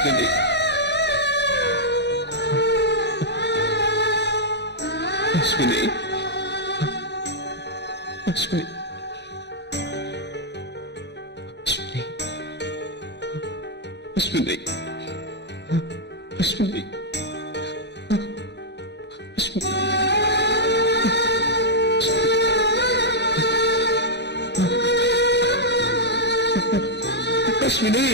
Ashwini, Ashwini, Ashwini, Ashwini, Ashwini, Ashwini.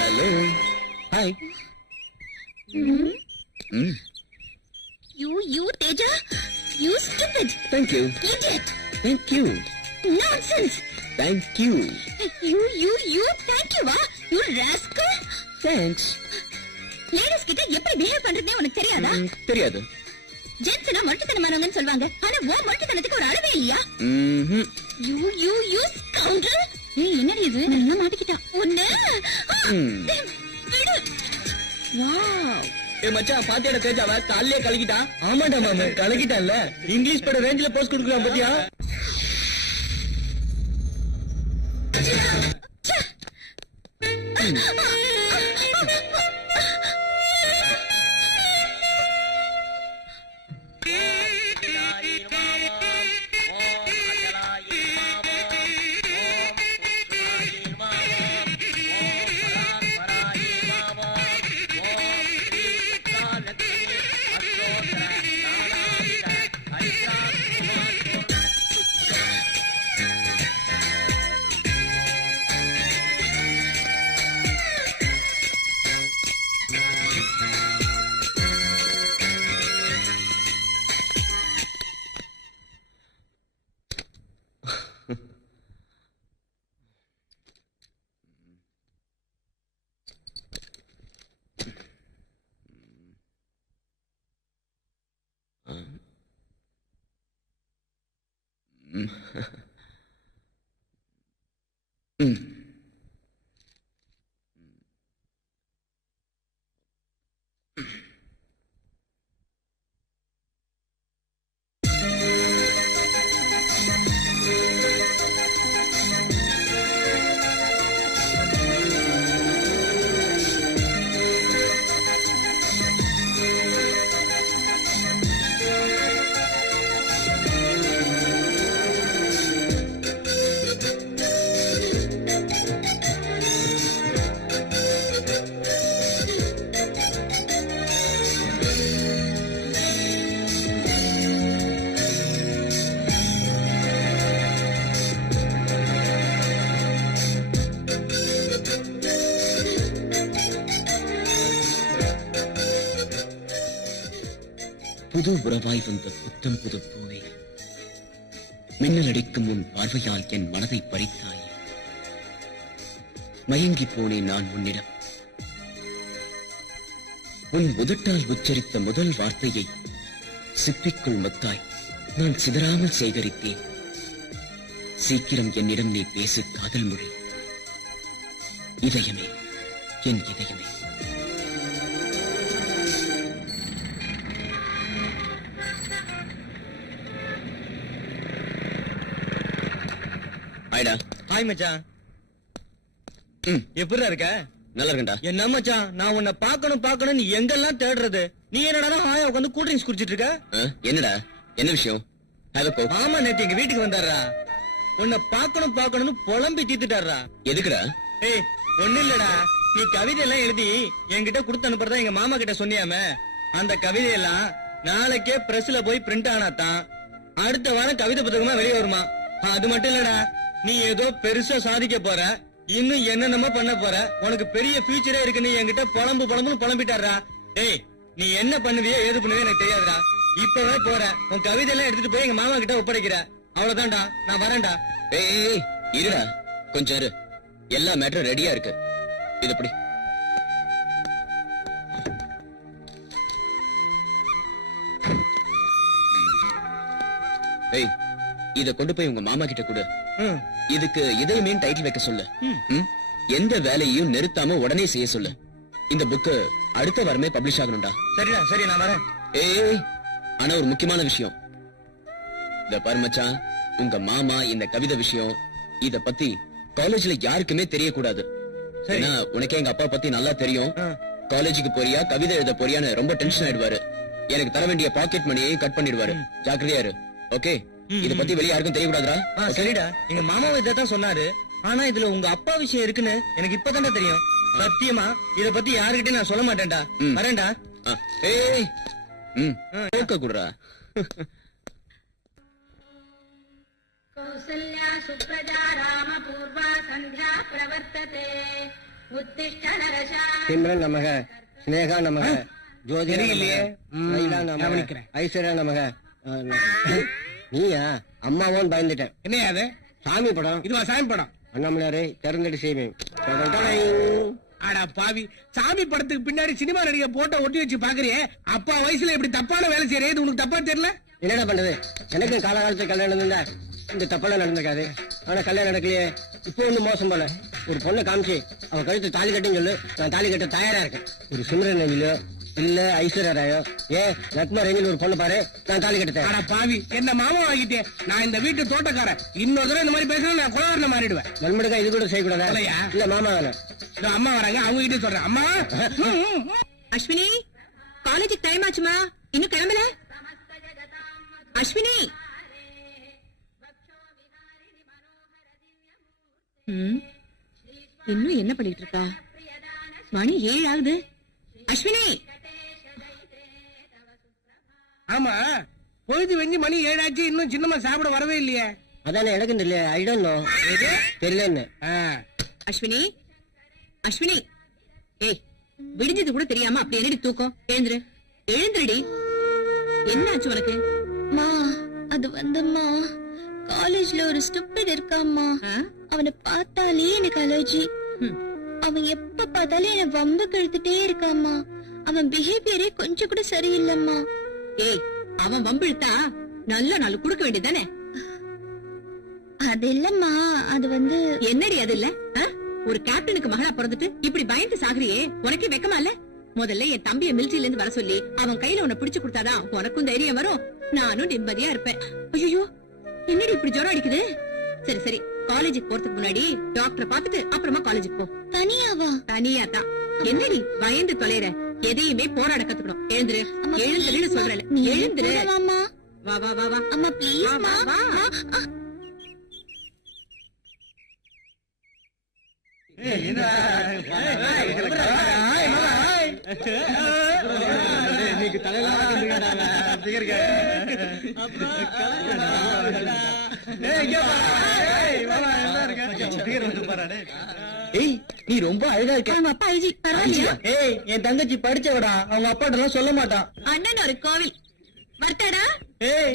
Hello. Hi. You, Teja? You stupid. Thank you. Idiot. Thank you. Nonsense. Thank you. You, thank you, you rascal. Thanks. Ladies கிட்ட எப்படி behave பண்றதுனே உனக்கு தெரியாதா? தெரியாது. ஜென்ஸ்னா மொட்டத்தனமானவங்கன்னு சொல்வாங்க. ஆனா உன் மொட்டத்தனத்துக்கு ஒரு அளவே இல்லையா? You scoundrel. ஏய் என்னடி இது? நல்லா மாட்டிக்கிட்டா. உன்ன. வாவ். ஏ மச்சான் பாத்தியாட தேஜாவ காலையே கலக்கிட்டான். ஆமாடா மாமா கலக்கிட்டான்ல. இங்கிலீஷ் பட ரேஞ்சில போஸ்ட் கொடுக்குறான் பாத்தியா? புது உறவாய் வந்த புத்தம் புது பூவே, மின்னல் அடிக்கும் உன் பார்வையால் என் மனதை பறித்தாய். மயங்கி போனேன் நான் உன்னிடம். உன் உதட்டால் உச்சரித்த முதல் வார்த்தையை சிப்பிக்குள் மத்தாய் நான் சிதறாமல் சேகரித்தேன். சீக்கிரம் என்னிடம் நீ பேசு காதல் மொழி. இதயமே, என் இதயமே. ஹாய்டா. ஹாய் மச்சான். எப்படிடா இருக்க? நல்லா இருக்கேன்டா. என்ன மச்சான், நான் உன்னை பாக்கணும் நீ எங்கெல்லாம் தேடுறது? நீ என்னடா ஹாயா உட்காந்து கூல் ட்ரிங்க்ஸ் குடிச்சிட்டு இருக்க? என்னடா, என்ன விஷயம்? மாமா நேத்து எங்க வீட்டுக்கு வந்தாரா, உன்னை பாக்கணும்னு புலம்பி தீத்துட்டாரா. எதுக்குடா? ஏய் ஒண்ணு இல்லடா, நீ கவிதை எல்லாம் எழுதி என்கிட்ட கொடுத்து அனுப்புறதா எங்க மாமா கிட்ட சொன்னியாமே, அந்த கவிதையெல்லாம் நாளைக்கே பிரஸ்ல போய் பிரிண்ட் ஆனாதான் அடுத்த வாரம் கவிதை புத்தகமா வெளியே வருமா. அது மட்டும் இல்லடா, நீ ஏதோ பெருசா சாதிக்க போற, இன்னும் என்னென்னமோ பண்ண போற, உனக்கு பெரிய ஃபியூச்சரே இருக்குன்னு என்கிட்ட புலம்புன்னு புலம்பிட்டாரா. டேய், நீ என்ன பண்ணுவியோ ஏது பண்ணுவியோ எனக்கு தெரியாதுடா. இப்பவே போற, உன் கவிதை எல்லாம் எடுத்துட்டு போய் எங்க மாமா கிட்ட ஒப்படைக்கிற. அவ்வளவுதான்டா, நான் வரேன்டா. ஏய் இருடா, கொஞ்சம் இரு. எல்லா மேட்டரும் ரெடியா இருக்கு. இது எப்படி? ஏய், இத கொண்டு போய் உங்க மாமா கிட்ட கொடு. இதுக்கு இதயமே டைட்டில் வைக்க சொல்லு. எந்த வேலையையும் நிறுத்தாம உடனே செய்ய சொல்லு. இந்த புக்கு அடுத்த வாரமே பப்ளிஷ் ஆகணும்டா. சரிடா, சரி, நான் வரேன். ஏய், ஆனா ஒரு முக்கியமான விஷயம். இந்த பாரு மச்சான், உங்க மாமா இந்த கவிதை விஷயம் இத பத்தி காலேஜ்ல யாருக்குமே தெரியக்கூடாது. ஏன்னா உனக்கே எங்க அப்பா பத்தி நல்லா தெரியும். காலேஜுக்கு போறியா கவிதை எழுத போறியான்னு ரொம்ப டென்ஷன் ஆயிடுவாரு. எனக்கு தர வேண்டிய பாக்கெட் மணியை கட் பண்ணிடுவாரு. ஜாக்கிரதையா இரு. ஓகே, இத பத்தி வெளிய யாருக்கும் தெரியக்கூடாதுடா. சரிடா, எங்க மாமாவும் இதான் சொன்னாரு. ஆனா இதுல உங்க அப்பா விஷயம் இருக்குன்னு எனக்கு இப்பதான்டா தெரியும். சத்தியமா இத பத்தி யாருக்கிட்டே நான் சொல்ல மாட்டேன்டா. வரேன்டா. ஏய், கேட்க கூடா. कौसल्या सुप्रजा रामपूर्वा सन्ध्या प्रवर्तते उत्तिष्ठ नरशा சிம்ரன் நமக, ஸ்னேகா நமக, ஜோதிரா நமக, லைலா நமக, ஐஸ்வர்யா நமக. நீயா? அம்மாவும் பயந்துட்டேன். என்ன அது? சாமி படம். இதுவா சாமி படம்? அண்ணாமலையாரே திறந்துட்டு செய்வேன். ஆடா பாவி, சாமி படத்துக்கு பின்னாடி சினிமா நடிகை போட்டோ ஒட்டி வச்சு பாக்குறியே. அப்பா வயசுல இப்படி தப்பான வேலை செய்யறது இது உனக்கு தப்பா தெரியல? என்னடா பண்றது? எனக்கு காலகாலத்துல கல்யாணம் இருந்தா இந்த தப்பெல்லாம் நடந்திருக்காது. ஆனா கல்யாணம் நடக்கலையே. இப்போ வந்து மோசம் போல ஒரு பொண்ணை காமிச்சு அவன் கழுத்து தாலி கட்டுன்னு சொல்லு, நான் தாலி கட்ட தயாரா இருக்கேன். ஒரு சிம்ரன் ரஞ்சிலோ இல்ல ஐஸ்வர்யா ராயோ, நட்மா ரஞ்சில் ஒரு பொண்ணு பாரு, நான் தாலி கட்ட தயாரா. ஆடா பாவி, என்ன மாமா ஆகிட்டே. நான் இந்த வீட்டு தோட்டக்காரன். இன்னொரு தடவை இந்த மாதிரி பேசுறேன், நான் குலவரனை மாறிடுவேன். நண்பனுக்கா இது கூட செய்யக்கூடாதா? இல்லையா? இல்ல மாமா வேணும். இதோ அம்மா வராங்க, அவங்க கிட்ட சொல்றேன். அம்மா. அஸ்வினி, காலேஜுக்கு டைம் ஆச்சுமா, இன்னும் கிளம்பல? அஸ்வினி. இன்னும் என்ன பண்ணிட்டு இருக்கா? மணி 7 ஆகுது. அஸ்வினி. ஆமா, பொழுது வெஞ்சி மணி 7 ஆச்சு, இன்னும் சின்னம்மா சாப்பிட வரவே இல்லையே. அதானே எனக்கும் தெரியல. I don't know. தெரியலன்னு. அஸ்வினி, அஸ்வினி. ஏய், விடிஞ்சது கூட தெரியாம அப்படி என்னடி தூக்கம்? எழுந்துரு, எழுந்துருடி. என்ன ஆச்சு உனக்கு? மா, அது வந்தும்மா, காலேஜ்ல ஒரு ஸ்டூபிட் இருக்காம்மா. அவனை பார்த்தாலே எனக்கு அலர்ஜி. அவன் எப்ப பார்த்தாலும் என்ன வம்பு கழுத்துட்டே இருக்காம்மா. அவன் பிஹேவியரே கொஞ்சம் கூட சரியில்லைம்மா. ஏய், அவன் வம்பிழுத்தா நல்ல நாள் கொடுக்க வேண்டியதானே? அது இல்லம்மா, அது வந்து என்னடி அது இல்ல? ஒரு கேப்டனுக்கு மகளா பிறந்துட்டு இப்படி பயந்து சாகுறியே, உனக்கே வெக்கமா இல்ல? முதல்ல என் தம்பிய மிலிட்டரியில இருந்து வர சொல்லி அவன் கையில உன்னை பிடிச்சு கொடுத்தாதான் உனக்கும் தைரியம் வரும், நானும் நிம்மதியா இருப்பேன். ஐயோ, என்னடி இப்படி ஜுரம் அடிக்குது? சரி சரி, காலேஜுக்கு போறதுக்கு முன்னாடி டாக்டரை பாத்துட்டு அப்புறமா காலேஜுக்கு போ. தனியாவா? தனியா தான். என்னடி பயந்து தொலைற? எதையுமே போராட கத்துக்கணும். எழுந்துரு, எழுந்துருன்னு சொல்றேன். எழுந்துரு. வா வா வா வா. அம்மா ப்ளீஸ் வா, வா, வா. ஏய், நீ ரொம்ப அழகா இருக்க. உங்க அப்பா ஐஜி பரவாயில்லையா? ஏய், என் தங்கச்சி படிச்சவடா, அவங்க அப்பாட்ட எல்லாம் சொல்ல மாட்டான். அண்ணன் ஒரு கோவில் வரட்டாடா. ஏய்,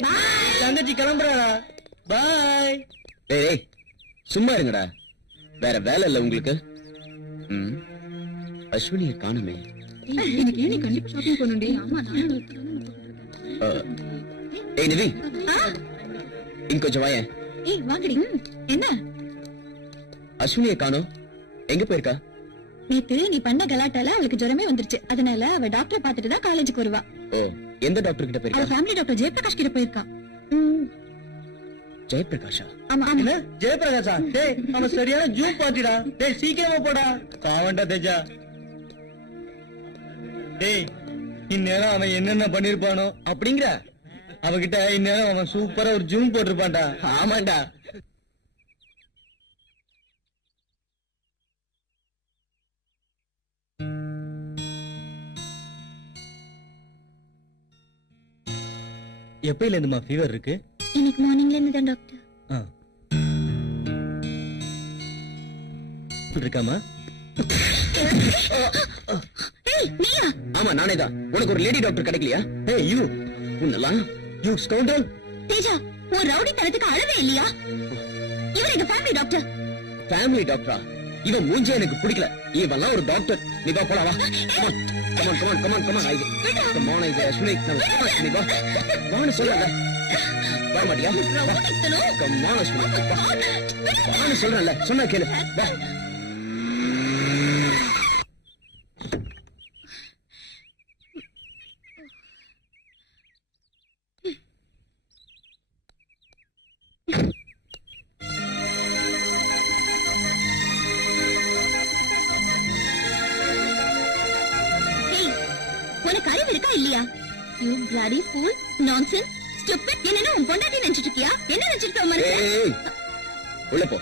தங்கச்சி கிளம்புறாடா. பாய். ஏய், சும்மா இருங்கடா. வேற வேலை இல்ல உங்களுக்கு? அஸ்வினியை காணுமே. எனக்கு ஏன் கண்டிப்பா ஷாப்பிங் பண்ணணும்டி. ஆமா, ஏய் நிவி, இங்க கொஞ்சம் வாயேன். ஏய் வாங்கடி. என்ன? அஸ்வினியை காணோம், எங்க போயிருக்கா? நேத்து நீ பண்ண கலாட்டால அவளுக்கு ஜுரமே வந்துருச்சு. அதனால அவ டாக்டரை பாத்துட்டு தான் காலேஜுக்கு வருவா. ஓ, எந்த டாக்டர் கிட்ட அவ போயிருக்கா? ஃபேமிலி டாக்டர் ஜெயபிரகாஷ் கிட்ட போயிருக்கா. ஜெயபிரகாஷா? ஆமா. என்ன ஜெயபிரகாஷா? டேய், அவன் சரியான ஜூம் பாட்டிடா. டேய், சீக்கிரமா போடா. பாவண்டா தேஜா. டேய், இந்நேரம் அவன் என்னென்ன பண்ணிருப்பானோ அப்படிங்கிற. அவகிட்ட இந்நேரம் அவன் சூப்பரா ஒரு ஜூம் போட்டிருப்பான்டா. ஆமாண்டா. எப்பயில இருந்துமா ஃபீவர் இருக்கு? இன்னைக்கு மார்னிங்ல இருந்து தான் டாக்டர். இருக்காமா? ஏய் நீயா? ஆமா நானே தான். உனக்கு ஒரு லேடி டாக்டர் கிடைக்கலையா? Hey you, உன்னெல்லாம் you scoundrel! தேஜா உன் ரவுடி தனத்துக்கு அளவே இல்லையா? இவர் எங்க ஃபேமிலி டாக்டர். ஃபேமிலி டாக்டரா? இவன் மூஞ்சே எனக்கு பிடிக்கல. இவெல்லாம் ஒரு டாக்டர். நீ வா போலாம் வா. கமான் ஐ கம் ஆன் இது அஸ்வினி நீ வா. வான்னு சொல்லாத. வா மாட்டியா? கமான் அஸ்வினி. வான்னு சொல்றேன்ல. சொன்னா கேளு. வா. ஏய் உனக்கு அறிவு இருக்கா இல்லையா? You bloody fool, nonsense, stupid. என்னன்னா உன் பொண்டாட்டி நினைச்சிட்டு இருக்கியா? என்ன நினைச்சிட்டு இருக்க மனசுல? ஏய் உள்ள போ.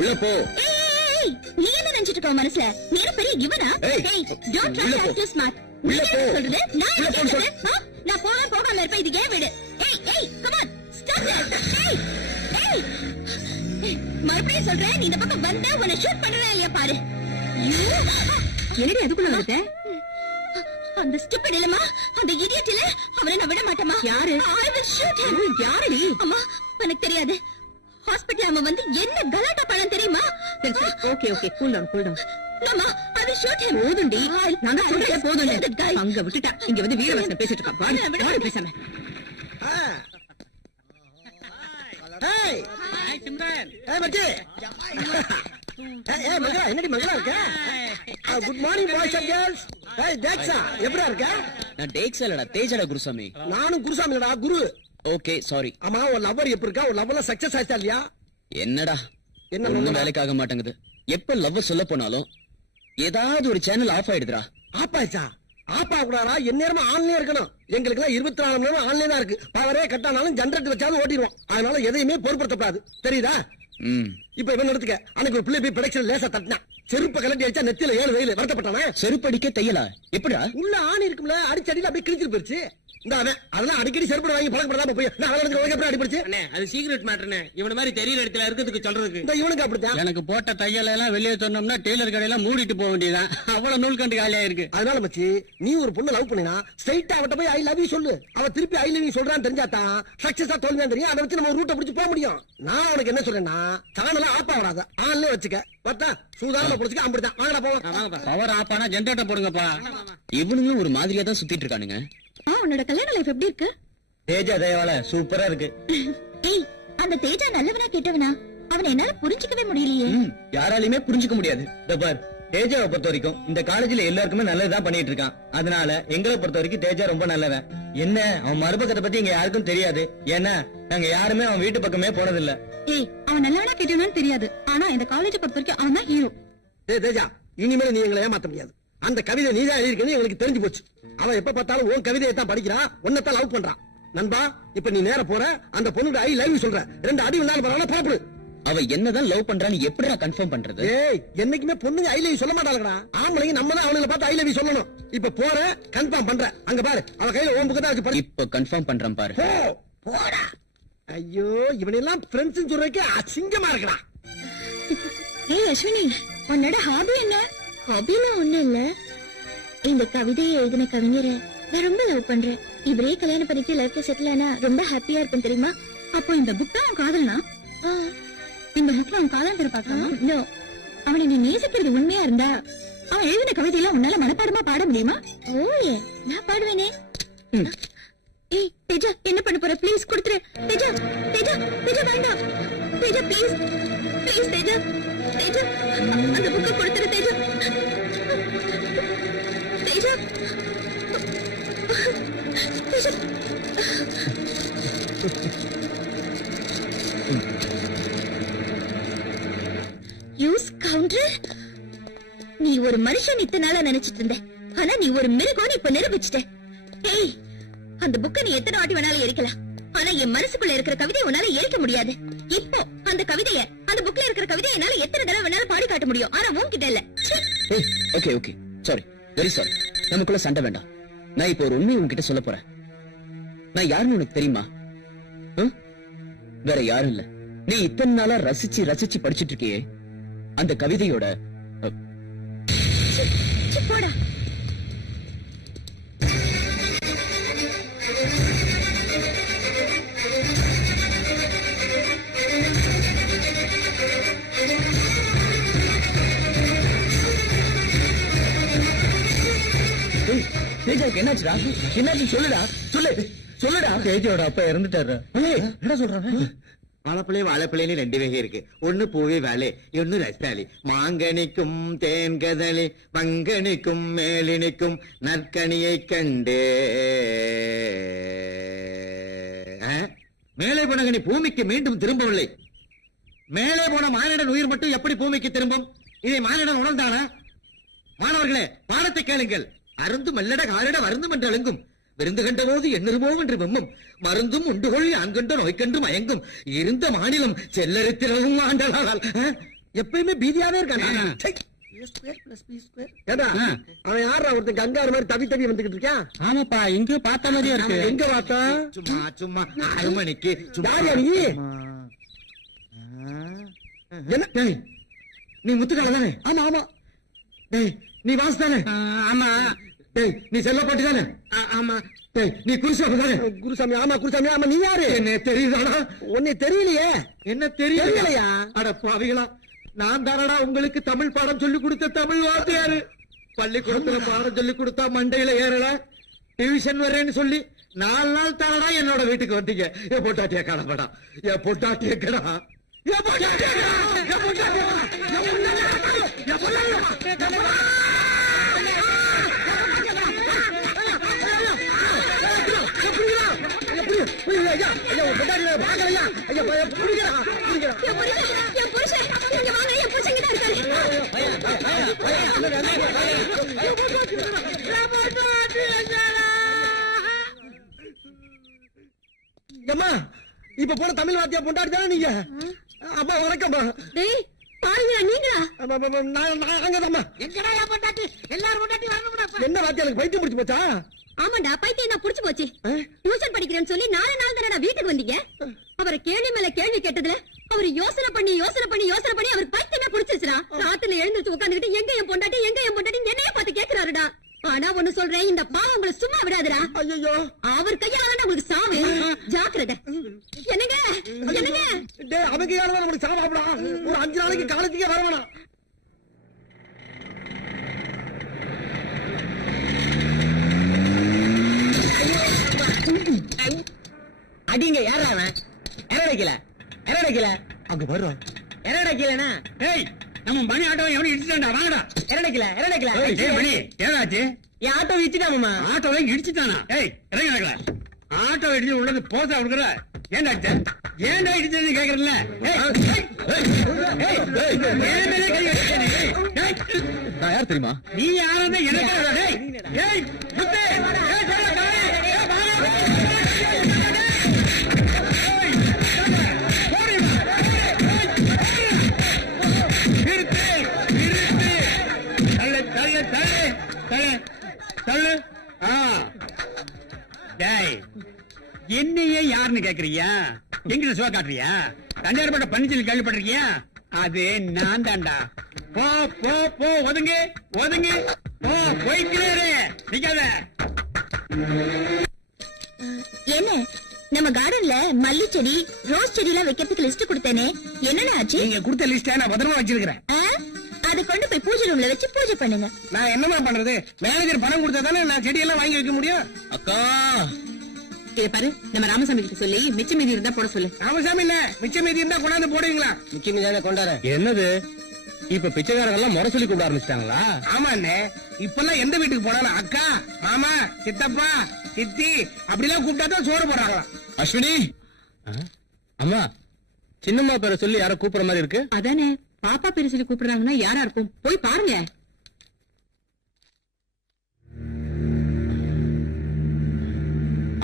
உள்ள போ. ஏய் நீ என்ன நினைச்சிட்டு இருக்க மனசுல? நீ என்ன பெரிய கிவனா? ஏய், ஏய் don't try உள்ள to போ. act too smart. நீ உள்ள என்ன போ. சொல்றது? நான் உள்ள என்ன போன்னு கேக்குறேன்? நான் போகாம இருப்பேன். இது ஏன் வீடு? ஏய் come on, stop that. ஏய் மறுபடியும் சொல்றேன், நீ இந்த பக்கம் வந்தா உன்னை ஷூட் பண்றேன் இல்லையா பாரு. என்னடி அதுக்குள்ள வந்துட்ட? அந்த ஸ்டூபிட் இல்லமா, அந்த இடியட் இல்ல, அவனை நான் விட மாட்டேமா. யாரு? I will shoot him. யாரடி? அம்மா எனக்கு தெரியாது. ஹாஸ்பிடல் அவன் வந்து என்ன கலாட்டா பண்ணான் தெரியுமா? Okay cool down. அம்மா I will shoot him. போதும்டி. நாங்க சொல்றதே போதும். That guy. அங்க விட்டுட்டா. இங்க வந்து வீரவசனம் பேசிட்டு இருக்கா. பாரு பேசாம. ஏய் ஹாய் சிம்ரன். ஏய் மச்சி. ஏய் மகா என்னடி மகளா இருக்க? Good morning boys and girls. ஏய் தேக்ஸா எப்படியா இருக்க? நான் டேக்ஸ் இல்லடா தேஜடா குருசாமி. நானும் குருசாமிடா குரு. Okay sorry. ஆமா ஒரு லவ்வர் எப்படி இருக்கா? ஒரு லவ்ல சக்சஸ் ஆயிச்சா இல்லையா? என்னடா என்ன ஒண்ணும் லவ்வா? வேலைக்கு ஆக மாட்டேங்குது. எப்ப லவ் சொல்ல போனாலும் ஏதாவது ஒரு சேனல் ஆஃப் ஆயிடுதுடா. ஆப்பாச்சா? ஆப்பா கூடாரா? எந்நேரமா ஆன்லயே இருக்கணும். எங்களுக்கு எல்லாம் 24 மணி நேரம் ஆன்லயே தான் இருக்கு. பவரே கட்டானாலும் ஜெனரேட்டர் வச்சாலும் ஓட்டிடுவோம். அதனால எதையுமே பொருட்படுத்தக்கூடாது. தெரியுதா? இப்ப இவன் எடுத்துக்க. அன்னைக்கு ஒரு பிள்ளை போய் ப்ரொடக்ஷன் லேசா தட்டினா. செருப்ப கலட்டி அடிச்சா நெத்தியில 7 வெயில் வருத்தப்பட்டானே. செருப்படிக்க தையலா? எப்படா? உள்ள ஆணி இருக்கும்ல, அடிச்சடியில அப்படியே கிழிச்சிட்டு போயிருச்சு. இந்த அவன் அதெல்லாம் அடிக்கடி செருப்பு வாங்கி பழக்கப்படாம போய் நான் அவனுக்கு எப்படி அடிபடிச்சு? அண்ணே அது சீக்ரெட் மேட்டர்னே. இவன மாதிரி தெரியல இடத்துல இருக்கிறதுக்கு சொல்றதுக்கு. இந்த இவனுக்கு அப்படித்தான். எனக்கு போட்ட தையல எல்லாம் வெளியே சொன்னோம்னா டெய்லர் கடையெல்லாம் மூடிட்டு போக வேண்டியதான். அவ்வளவு நூல் கண்டு காலியா இருக்கு. அதனால மச்சி நீ ஒரு பொண்ணு லவ் பண்ணினா ஸ்ட்ரைட்டா அவட்ட போய் ஐ லவ் யூ சொல்லு. அவ திருப்பி ஐ லவ் யூ சொல்றான்னு தெரிஞ்சாதான் சக்சஸா தோல்வியா தெரியும். அதை வச்சு நம்ம ரூட்டை பிடிச்சு போக முடியும். நான் உனக்கு என்ன சொல்றேன்னா சேனல ஆப்பா வராத ஆன்லயே வச்சுக்க. பார்த்தா சூதாரமா பிடிச்சுக்க. அப்படிதான் வாங்கடா போவோம். பவர் ஆப் ஆனா ஜெனரேட்டர் போடுங்கப்பா. இவனுங்களும் ஒரு மாதிரியா தான் சுத்திட்டு இருக்கானுங்க. உன்னோட கல்யாண லைஃப் எப்படி இருக்கு? தேஜா தயவால சூப்பரா இருக்கு. ஏய் அந்த தேஜா நல்லவனா கெட்டவனா? அவனை என்னால புரிஞ்சுக்கவே முடியலையே. யாராலையுமே புரிஞ்சுக்க முடியாது. பார் தேஜாவை பொறுத்த வரைக்கும் இந்த காலேஜ்ல எல்லாருக்குமே நல்லதுதான் பண்ணிட்டு இருக்கான். அதனால எங்களை பொறுத்த வரைக்கும் தேஜா ரொம்ப நல்லவன். என்ன அவன் மறுபக்கத்தை பத்தி இங்க யாருக்கும் தெரியாது. ஏன்னா நாங்க யாருமே அவன் வீட்டு பக்கமே போனதில்ல. ஏய் அவன் நல்லவனா கெட்டவனான்னு தெரியாது. ஆனா இந்த காலேஜ் பொறுத்த வரைக்கும் அவன் தான் ஹீரோ. தேஜா இனிமேல் நீ எங்களை ஏமாத்த முடியாது. அந்த கவிதை நீதான் எழுதிருக்கேன்னு எங்களுக்கு தெரிஞ்சு போச்சு. அவன் எப்ப பார்த்தாலும் உன் கவிதையை தான் படிக்கிறான். உன்னைத்தான் லவ் பண்றான். நண்பா இப்ப நீ நேர போற அந்த பொண்ணுக்கு ஐ லவ் யூ சொல்ற. 2 அடி விழுந்தாலும் பரவாயில்ல புறப்படு. அவ என்னதான் லவ் பண்றான்னு எப்படிடா கன்ஃபார்ம் பண்றது? ஏய் என்னைக்குமே பொண்ணுங்க ஐ லவ் யூ சொல்ல மாட்டாங்கடா. ஆம்பளைங்க நம்ம தான் அவங்கள பார்த்து ஐ லவ் யூ சொல்லணும். இப்ப போற கன்ஃபார்ம் பண்ற. அங்க பாரு அவ கையில ஓம் புக்கு தான் இருக்கு பாரு. இப்ப கன்ஃபார்ம் பண்றேன் பாரு. போ போடா. ஐயோ இவனெல்லாம் ஃப்ரெண்ட்ஸ் சொல்றதுக்கு அசிங்கமா இருக்கறான். ஏய் அஸ்வினி உன்னோட ஹாபி என்ன? ஹாபினா ஒண்ணும் இல்ல. இந்த கவிதையை எழுதின கவிஞரை நான் ரொம்ப லவ் பண்றேன். இவரே கல்யாணம் பண்ணிட்டு லைஃப்ல செட்டில் ஆனா ரொம்ப ஹாப்பியா இருக்கும் தெரியுமா? அப்போ இந்த புக் தான் அவன் காதல்னா? இந்த புக்ல அவன் காதல் திருப்பாக்கலாமா? நோ. அவனை நீ நேசிக்கிறது உண்மையா இருந்தா அவன் எழுதின கவிதையெல்லாம் உன்னால மனப்பாடமா பாட முடியுமா? ஓயே நான் பாடுவேனே. ஏய் தேஜா என்ன பண்ண போற? ப்ளீஸ் கொடுத்துரு. தேஜா தேஜா தேஜா வேண்டாம். தேஜா ப்ளீஸ் ப்ளீஸ் தேஜா தேஜா அந்த புக்கை கொடுத்துரு தேஜா. தேஜா தேஜா யூ ஸ்கவுண்டர். நீ ஒரு மனுஷன் இத்தனை நாளா நினைச்சிட்டு இருந்த. ஆனா நீ ஒரு மிருகம் இப்ப நிரூபிச்சிட்ட. ஏய் அந்த புக்கை நீ எத்தனை வாட்டி வேணாலும் எரிக்கலாம். ஆனா என் மனசுக்குள்ள இருக்கிற கவிதை உன்னால எரிக்க முடியாது. இப்போ அந்த கவிதைய அந்த புக்ல இருக்கிற கவிதையை என்னால எத்தனை தடவை வேணாலும் பாடி காட்ட முடியும். ஆனா உன்கிட்ட இல்ல. Okay okay sorry very sorry. நமக்குள்ள சண்டை வேண்டாம். நான் இப்போ ஒரு உண்மையை உன்கிட்ட சொல்ல போறேன். நான் யாருன்னு உனக்கு தெரியுமா? வேற யாரும் இல்ல. நீ இத்தனை நாளா ரசிச்சு ரசிச்சு படிச்சிட்டு இருக்கியே அந்த கவிதையோட போடா. தேஜாவுக்கு என்னாச்சுடா? என்னாச்சு சொல்லுடா, சொல்லுடா. தேஜோட அப்பா இறந்துட்டாரு. என்ன சொல்றாங்க? வாழைப்பழம் வாழைப்பழம் ரெண்டு வகை இருக்கு. ஒண்ணு பூவி வாழை, ஒன்னு ரஸ்தாலி. மாங்கனிக்கும் தேன்கதலி, பங்கனிக்கும் மேலினிக்கும் நற்கனியை கண்டே. மேலே போனகனி பூமிக்கு மீண்டும் திரும்பவில்லை. மேலே போன மானிடன் உயிர் மட்டும் எப்படி பூமிக்கு திரும்பும்? இதை மானிடன் உணர்ந்தானா? மாணவர்களே, பாடத்தை கேளுங்கள். அருந்து மல்லட காலிட வருந்தும் என்று அழுங்கும். விருந்து கண்ட போது எண்ணிருமோ என்று வெம்மும். மருந்தும் உண்டுகொள் ஆண்கண்ட நோய்க்கன்று மயங்கும். இருந்த மாநிலம் செல்லரித்திலும் ஆண்டலால். எப்பயுமே பீதியாவே இருக்காங்க. அவன் யாரா ஒருத்தன் கங்காரு மாதிரி தவி தவி வந்துகிட்டு இருக்கான்? ஆமாப்பா, இங்க பார்த்த மாதிரியா இருக்கு. எங்க பார்த்தா? சும்மா சும்மா 6 மணிக்கு யாரியா நீ? என்ன டேய், நீ முத்துக்கால தானே? ஆமா ஆமா. டேய், நீ வாசு தானே? ஆமா டேய், நீ செல்ல போட்டி தானே? ஆமா. டேய், நீ குருசாமி தானே? குருசாமி ஆமா குருசாமி ஆமா. நீ யாரு? என்ன தெரியுதாடா? உன்னை தெரியலையே. என்ன தெரியலையா? தெரியலையா? அட பாவிகளா, நான் தானடா உங்களுக்கு தமிழ் பாடம் சொல்லி கொடுத்த தமிழ் வாத்தியாரு. பள்ளிக்கூடத்துல பாடம் சொல்லி கொடுத்தா மண்டையில ஏறல, டியூஷன் வரேன்னு சொல்லி 4 நாள் தானடா என்னோட வீட்டுக்கு வந்தீங்க. என் பொட்டாட்டிய கடப்படா, என் பொட்டாட்டிய கடா, என் பொட்டாட்டிய கடா, என் பொட்டாட்டிய என் புருஷன் இங்க வாங்க. என் புருஷன் இங்க தான் இருக்காரு. அம்மா இப்ப போன தமிழ் வாத்தியா பொண்டாடி தானே நீங்க? அப்பா வணக்கம்மா. டேய் பாருங்க, நீங்களா? நாங்கதாம்மா. என்ன வாத்தியா எனக்கு பைத்தியம் பிடிச்சு போச்சா? ஆமாண்டா, பைத்தியம் தான் புடிச்சு போச்சு. டியூஷன் படிக்கிறேன்னு சொல்லி 4 நாள் தானடா வீட்டுக்கு வந்தீங்க. அவரை கேள்வி மேல கேள்வி கேட்டதுல அவர் யோசனை பண்ணி அவர் பைத்தியமே புடிச்சிருச்சுடா. ராத்திரில எழுந்திருச்சு உட்காந்துக்கிட்டு எங்க என் பொண்டாட்டி என்னைய பார்த்து கேக்குறாருடா. ஆனா ஒண்ணு சொல்றேன், இந்த பாவம் உங்களை சும்மா விடாதுடா. ஐயோ, அவர் கையால தான் உங்களுக்கு சாவு. ஜாக்கிரதை. என்னங்க என்னங்க? டேய் அவங்க யாரும் நம்மளுக்கு சாவாப்படா. ஒரு 5 நாளைக்கு காலேஜுக்கே வர வேணாம். அடிங்க. யாரா அவன்? எரடைக்கல அங்க வர்றான். எரடைக்கலனா? ஏய், நம்ம மணி ஆட்டோ எவனும் இடிச்சிட்டான்டா. வாங்கடா. எரடைக்கல. ஏய் மணி, ஏதாச்சு? என் ஆட்டோ இடிச்சிட்டாமா. ஆட்டோவை இடிச்சிட்டானா? ஏய் இறங்க இறங்கல. ஆட்டோ இடிச்சு உள்ளது போசா கொடுக்குற. ஏன்டா இடிச்சது கேக்குறல? நான் யார் தெரியுமா? நீ யாருன்னு எனக்கு ஏய் முத்து, என்னையே யாருன்னு கேக்குறியா? எங்கிட்ட சோ காட்டுறியா? தஞ்சாவூர்பட்ட பன்னிச்சல் கேள்விப்பட்டிருக்கியா? அது நான் தான்டா. போ போ போ, ஒதுங்கு போ, போய்க்கிறே நிக்காத. என்ன நம்ம கார்டன்ல மல்லி செடி, ரோஸ் செடி எல்லாம் வைக்கிறதுக்கு லிஸ்ட் கொடுத்தேனே, என்னென்ன ஆச்சு? நீங்க கொடுத்த லிஸ்ட நான் பத்திரமா வச்சிருக்கிறேன். அதை கொண்டு போய் பூஜை ரூம்ல வச்சு பூஜை பண்ணுங்க. நான் என்னமா பண்றது? மேனேஜர் பணம் கொடுத்தா தானே நான் செடியெல்லாம் வாங்கி வைக்க முடியும். அக்கா இத பாரு, நம்ம ராமசாமி கிட்ட சொல்லி மிச்ச மீதி இருந்தா போட சொல்லு. ராமசாமி இல்ல, மிச்சம் மீதி இருந்தா கொண்டாந்து போடுவீங்களா? நிச்சயமே தானே கொண்டாரு. என்னது இப்ப பிச்சைக்காரங்க எல்லாம் முறை சொல்லி கூப்பிட ஆரம்பிச்சிட்டாங்களா? ஆமா அண்ணே, இப்பெல்லாம் எந்த வீட்டுக்கு போனாலும் அக்கா, மாமா, சித்தப்பா, சித்தி அப்படிலாம் கூப்பிட்டா தான் சோறு போடுறாங்களா? அஸ்வினி, அம்மா, சின்னம்மா பேரை சொல்லி யாரோ கூப்பிடுற மாதிரி இருக்கு. அதானே, பாப்பா பேரு சொல்லி கூப்பிடுறாங்கன்னா யாரா இருக்கும்? போய் பாருங்க.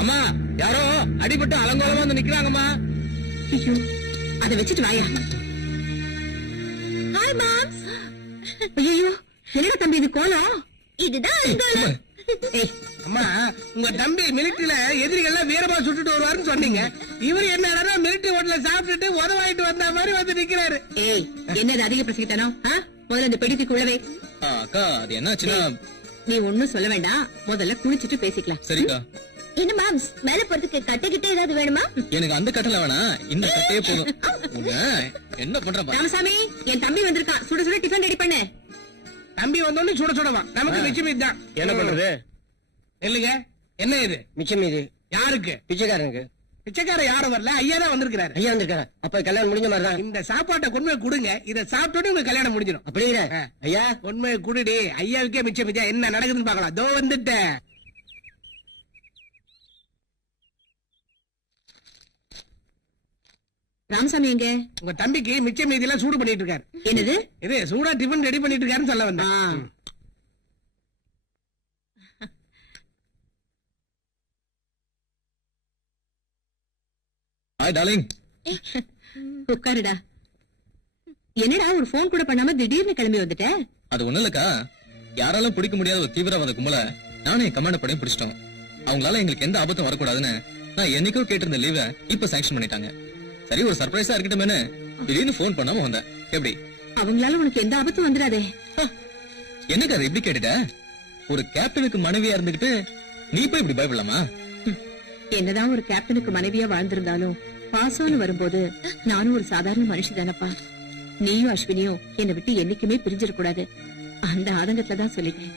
அம்மா, யாரோ அடிபட்டு அலங்கோலமா வந்து நிக்கிறாங்கம்மா. ஐயோ, அதை வச்சுட்டு வாயா. Hi moms. ஐயோ, என்னடா தம்பி இது கோலம்? இதுதான் அலங்கோலம். ஏய், அம்மா உங்க தம்பி மிலிட்டரியில எதிரிகள்லாம் வீரமா சுட்டுட்டு வருவாருன்னு சொன்னீங்க. இவரு என்ன மிலிட்டரி ஹோட்டல்ல சாப்பிட்டுட்டு உதவாயிட்டு வந்த மாதிரி வந்து நிக்கிறாரு. ஏய், என்னது அதிக பிரசங்கித்தனம்? முதல்ல இந்த பெடிக்கு குழவை. அக்கா அது என்னாச்சுன்னா நீ ஒண்ணும் சொல்ல வேண்டாம், முதல்ல குளிச்சிட்டு பேசிக்கலாம். சரிக்கா. என்ன மாம்ஸ் மேல போறதுக்கு கட்டை ஏதாவது வேணுமா? எனக்கு அந்த கட்டல வேணாம், இந்த கட்டையே போதும். உன்னை என்ன பண்ற பாரு. ராமசாமி, என் தம்பி வந்திருக்கான், சுட சுட டிஃபன் ரெடி பண்ணு. தம்பி வந்தோடனே சுட சுடவா நமக்கு மிச்சம் இதுதான். என்ன பண்றது? இல்லைங்க, என்ன இது மிச்சம் மீது யாருக்கு? பிச்சைக்காரனுக்கு. பிச்சைக்கார யாரும் வரல, ஐயா தான் வந்திருக்கிறாரு. ஐயா வந்திருக்காரு. அப்ப கல்யாணம் முடிஞ்ச மாதிரிதான். இந்த சாப்பாட்டை கொண்டு போய் கொடுங்க, இதை சாப்பிட்டு உங்க கல்யாணம் முடிஞ்சிடும். அப்படிங்கிற ஐயா கொண்டு போய் குடுடி, ஐயாவுக்கே மிச்சம் மிச்சம் என்ன நடக்குதுன்னு பாக்கலாம். தோ வந்துட்டேன். ராமசாமி எங்க? உங்க தம்பிக்கு மிச்சம் மீதி எல்லாம் சூடு பண்ணிட்டு இருக்காரு. என்னது? இது சூடா டிஃபன் ரெடி பண்ணிட்டு இருக்காருன்னு சொல்ல வந்தேன். Hi darling. உட்காருடா. என்னடா ஒரு போன் கூட பண்ணாம திடீர்னு கிளம்பி வந்துட்ட? அது ஒண்ணு இல்லக்கா, யாராலும் பிடிக்க முடியாத ஒரு தீவிரவாத கும்பல நானே கமாண்ட் பண்ணி பிடிச்சிட்டோம். அவங்களால எங்களுக்கு எந்த ஆபத்தும் வரக்கூடாதுன்னு நான் என்னைக்கோ கேட்டிருந்த லீவை இப்ப சாங்ஷன் பண்ணிட்டாங்க. சரி ஒரு சர்ப்ரைஸா இருக்கட்டுமேனு திடீர்னு போன் பண்ணாம வந்தேன். எப்படி? அவங்களால உனக்கு எந்த ஆபத்தும் வந்துடாதே. என்னக்கா அது எப்படி கேட்டுட்ட? ஒரு கேப்டனுக்கு மனைவியா இருந்துகிட்டு நீ போய் இப்படி பயப்படலாமா? என்னதான் ஒரு கேப்டனுக்கு மனைவியா வாழ்ந்திருந்தாலும் பாசம்னு வரும்போது நானும் ஒரு சாதாரண மனுஷி தானப்பா. நீயும் அஸ்வினியும் என்னை விட்டு என்னைக்குமே பிரிஞ்சிடக்கூடாது, அந்த ஆதங்கத்துல தான் சொல்லிட்டேன்.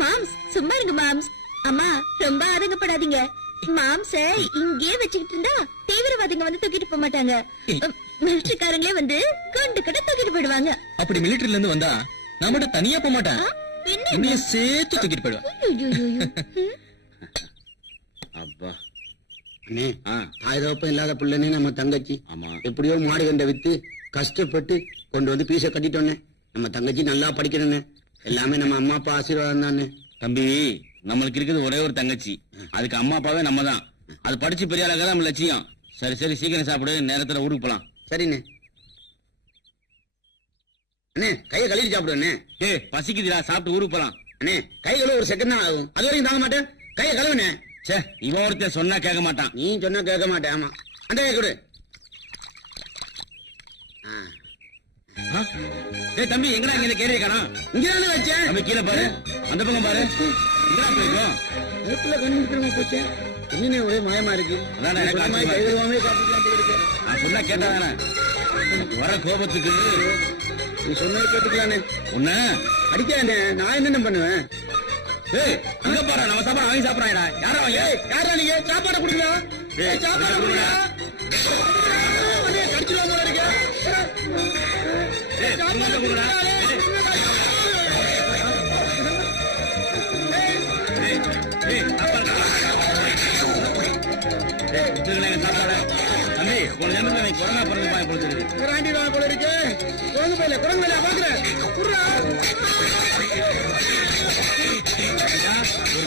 மாம்ஸ் சும்மா இருங்க மாம்ஸ். அம்மா ரொம்ப ஆதங்கப்படாதீங்க. மாம்ஸ இங்கே வச்சுக்கிட்டு இருந்தா தீவிரவாதிங்க வந்து தூக்கிட்டு போக மாட்டாங்க. மிலிட்டரிக்காரங்களே வந்து கண்டு கட்ட தூக்கிட்டு போயிடுவாங்க. அப்படி மிலிட்டரில இருந்து வந்தா நான் மட்டும் தனியா போக மாட்டேன், என்னைய சேர்த்து தூக்கிட்டு போயிடுவேன். ஐயையோயோ. அப்பா அண்ணே, தாய்தப்பம் இல்லாத பிள்ளைனே நம்ம தங்கச்சி. ஆமா, எப்படியோ மாடு கண்டை வித்து கஷ்டப்பட்டு கொண்டு வந்து பீஸ கட்டிட்டோன்னே. நம்ம தங்கச்சி நல்லா படிக்கணும்னே, எல்லாமே நம்ம அம்மா அப்பா ஆசீர்வாதம் தானே. தம்பி, நம்மளுக்கு இருக்குது ஒரே ஒரு தங்கச்சி, அதுக்கு அம்மா அப்பாவே நம்ம தான். அது படிச்சு பெரிய ஆளாக நம்ம லட்சியம். சரி சரி, சீக்கிரம் சாப்பிடு, நேரத்துல ஊருக்கு போலாம். சரிண்ணே. அண்ணே கையை கழுவி சாப்பிடுவேண்ணே. பசிக்குதுடா, சாப்பிட்டு ஊருக்கு போலாம். அண்ணே கை கழுவ ஒரு செகண்ட் தான் ஆகும், அது வரைக்கும் தாங்க மாட்டேன். கையை கழுவுனே. சே, இவன் ஒருத்தர் சொன்னா கேட்க மாட்டான். நீ சொன்னா கேட்க மாட்டேன். ஆமா, அந்த கை கொடு. தம்பி, எங்கடா இங்க கேரிய காணோம்? இங்க வச்சேன். தம்பி கீழே பாரு, அந்த பக்கம் பாரு. எங்கடா போயிருக்கோம்? நெருப்புல கண்டுபிடிக்கிறவங்க போச்சு. என்னன்னே ஒரே மயமா இருக்கு. அதான் எனக்கு கை ஆச்சரியமா இருக்கு. கழுவாமே காட்டிக்கலாம். நான் சொன்னா கேட்டாதானே? வர கோபத்துக்கு நீ சொன்னது கேட்டுக்கலானே. உன்ன அடிக்கானே, நான் என்னென்ன பண்ணுவேன்? அங்க பாரு, நம்ம சாப்பாடு வாங்கி சாப்பிடறாங்கடா. யாரா வாங்க? யாரா நீங்க? சாப்பாடு கொடுங்க. சாப்பாடு கொடுங்க. கடிச்சுலாம் போல இருக்கு. சாப்பாடு கொடுங்க. தம்பி, உன் ஜனத்துல நீ கொரோனா பிறந்து போய் கொடுத்துருக்கு. போல இருக்கு. குழந்தை பையில குழந்தை பையில பாக்குறேன். ஒரு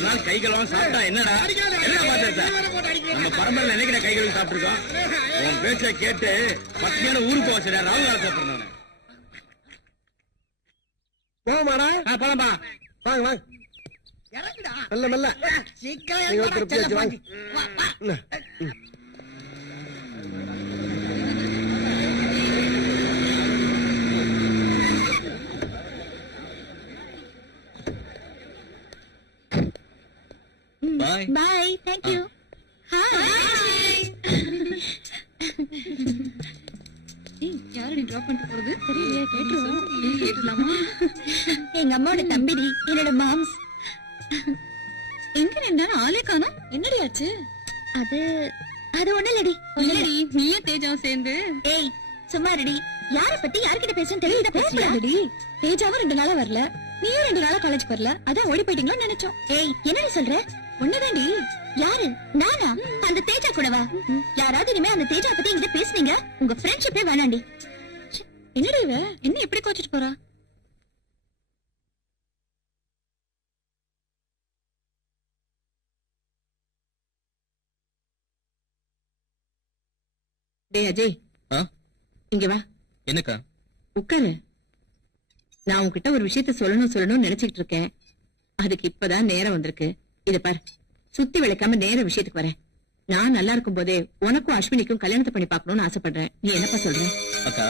நாள் கை கழுவாம சாப்பிட்டா என்னடா? என்ன பாத்துட்டா? நம்ம பரம்பரையில என்னைக்கு கை கழுவி சாப்பிட்டுருக்கோம்? உன் பேச்ச கேட்டு பத்தியான ஊருக்கு போச்சுடா. ராகுல் காலத்தை பிறந்தவன. போமாடா. போலாம்பா. வாங்க வாங்க. மெல்ல மெல்ல. நீங்க ஒருத்தர் பேச்சு வாங்க. பாய். Bye. Thank you. Hi. யாரு டிராப் பண்ணிட்டு போறது தெரியல. கேட்டுலாமா? எங்க அம்மாவோட தம்பிடி, என்னோட மாம்ஸ். எங்க நின்றா ஆளே காணோம். என்னடி ஆச்சு? அது அது ஒண்ணு இல்லடி. நீயும் தேஜாவும் சேர்ந்து? ஏய் சும்மா இருடி. யார பத்தி யார்கிட்ட பேசணும் தெரியல. பேசலாடி. தேஜாவும் 2 நாளா வரல, நீயும் 2 நாளா காலேஜ்க்கு வரல. அதான் ஓடி போயிட்டீங்களோ நினைச்சோம். ஏய் என்னடி சொல்ற? ஒண்ணுதாண்டி. யாரு? நானா? அந்த தேஜா கூடவா? யாராவது இனிமே அந்த தேஜா பத்தி என்கிட்ட பேசுனீங்க, உங்க ஃப்ரெண்ட்ஷிப்பே வேணாண்டி. என்னடி இவ என்ன எப்படி கோச்சிட்டு போறா? டேய் அஜய், இங்க வா. என்னக்கா? உட்காரு. நான் உன்கிட்ட ஒரு விஷயத்த சொல்லணும்னு நினைச்சிட்டு இருக்கேன். அதுக்கு இப்பதான் நேரம் வந்திருக்கு. இத பாரு, சுத்தி விளக்காம நேர விஷயத்துக்கு வரேன். நான் நல்லா இருக்கும் போதே உனக்கும் அஸ்வினிக்கும் கல்யாணத்தை பண்ணி பார்க்கணும்னு ஆசைப்படுறேன். நீ என்னப்பா சொல்ற? அக்கா,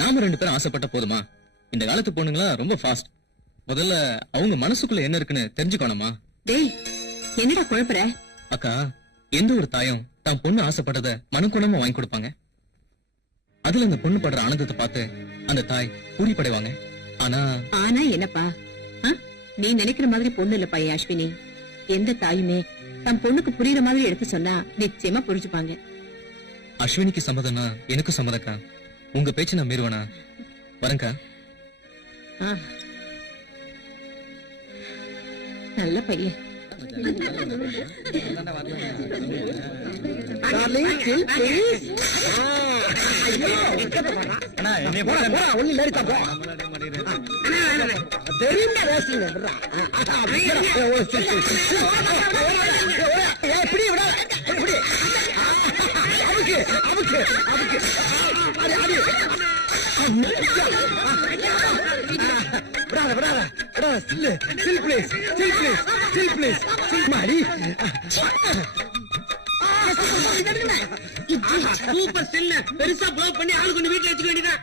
நாம 2 பேரும் ஆசைப்பட்ட போதுமா? இந்த காலத்து பொண்ணுங்களா ரொம்ப ஃபாஸ்ட். முதல்ல அவங்க மனசுக்குள்ள என்ன இருக்குன்னு தெரிஞ்சுக்கணுமா? டேய், என்னடா குழப்பற? அக்கா, எந்த ஒரு தாயும் தான் பொண்ணு ஆசைப்பட்டத மனக்குணமா வாங்கி கொடுப்பாங்க. அதுல அந்த பொண்ணு படுற ஆனந்தத்தை பார்த்து அந்த தாய் பூரிப்படைவாங்க. ஆனா என்னப்பா, நீ நினைக்கிற மாதிரி பொண்ணு இல்லப்பா என் அஸ்வினி. எந்த தாயுமே தன் பொண்ணுக்கு புரியுற மாதிரி எடுத்து சொன்னா நிச்சயமா புரிஞ்சுப்பாங்க. அஸ்வினிக்கு சம்மதம்னா எனக்கும் சம்மதக்கா. உங்க பேச்சு நான் மீறுவனா? வரேன்க்கா. நல்ல பையன். சூப்பர் ஸ்டில் பெருசா ப்ளோ பண்ணி ஆளு கொண்டு வீட்டுல வச்சுக்க வேண்டியதா?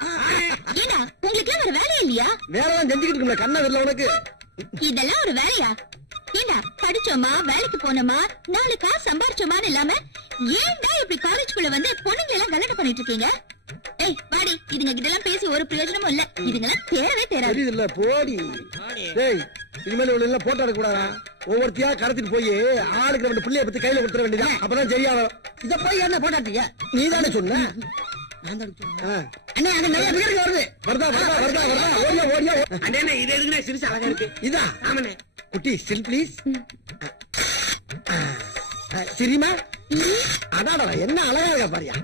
ஏடா உங்களுக்கு வேற வேலை இல்லையா? வேலைதான் செஞ்சுக்கிட்டு இருக்கல, கண்ணா வரல உனக்கு. இதெல்லாம் ஒரு வேலையா? ஏண்டா படிச்சோமா வேலைக்கு போனோமா 4 காசு சம்பாரிச்சோமான்னு இல்லாம ஏன்டா இப்படி காலேஜ்குள்ள வந்து பொண்ணுங்களை எல்லாம் கலெக்ட் பண்ணிட்டு இருக்கீங்க? ஏய் வாடி, இதுங்க கிட்ட எல்லாம் பேசி ஒரு பிரயோஜனமும் இல்ல. இதுங்கெல்லாம் தேரவே தேராது. தெரியுது இல்ல, போடி. டேய், இனிமேல் இவ்வளவு எல்லாம் போட்டோ எடுக்க கூடாதா? ஒவ்வொருத்தியா கடத்திட்டு போய் ஆளுக்கு 2 பிள்ளைய பத்தி கையில கொடுத்துட வேண்டியதான். அப்பதான் சரியா வரும். இத போய் என்ன போட்டாட்டீங்க? நீ தானே சொன்ன. அண்ணா, அங்க நிறைய பேர் வருது. வருதா வருதா வருதா வருதா. ஓடியா ஓடியா. அண்ணே, இது எதுக்குண்ணே சிரிச்சு அழகா இருக்கு? இதா ஆமாண்ணே. குட்டி ஸ்டில் ப்ளீஸ். சரிமா? அடாடா, என்ன அழகா இருக்கா பாரியா.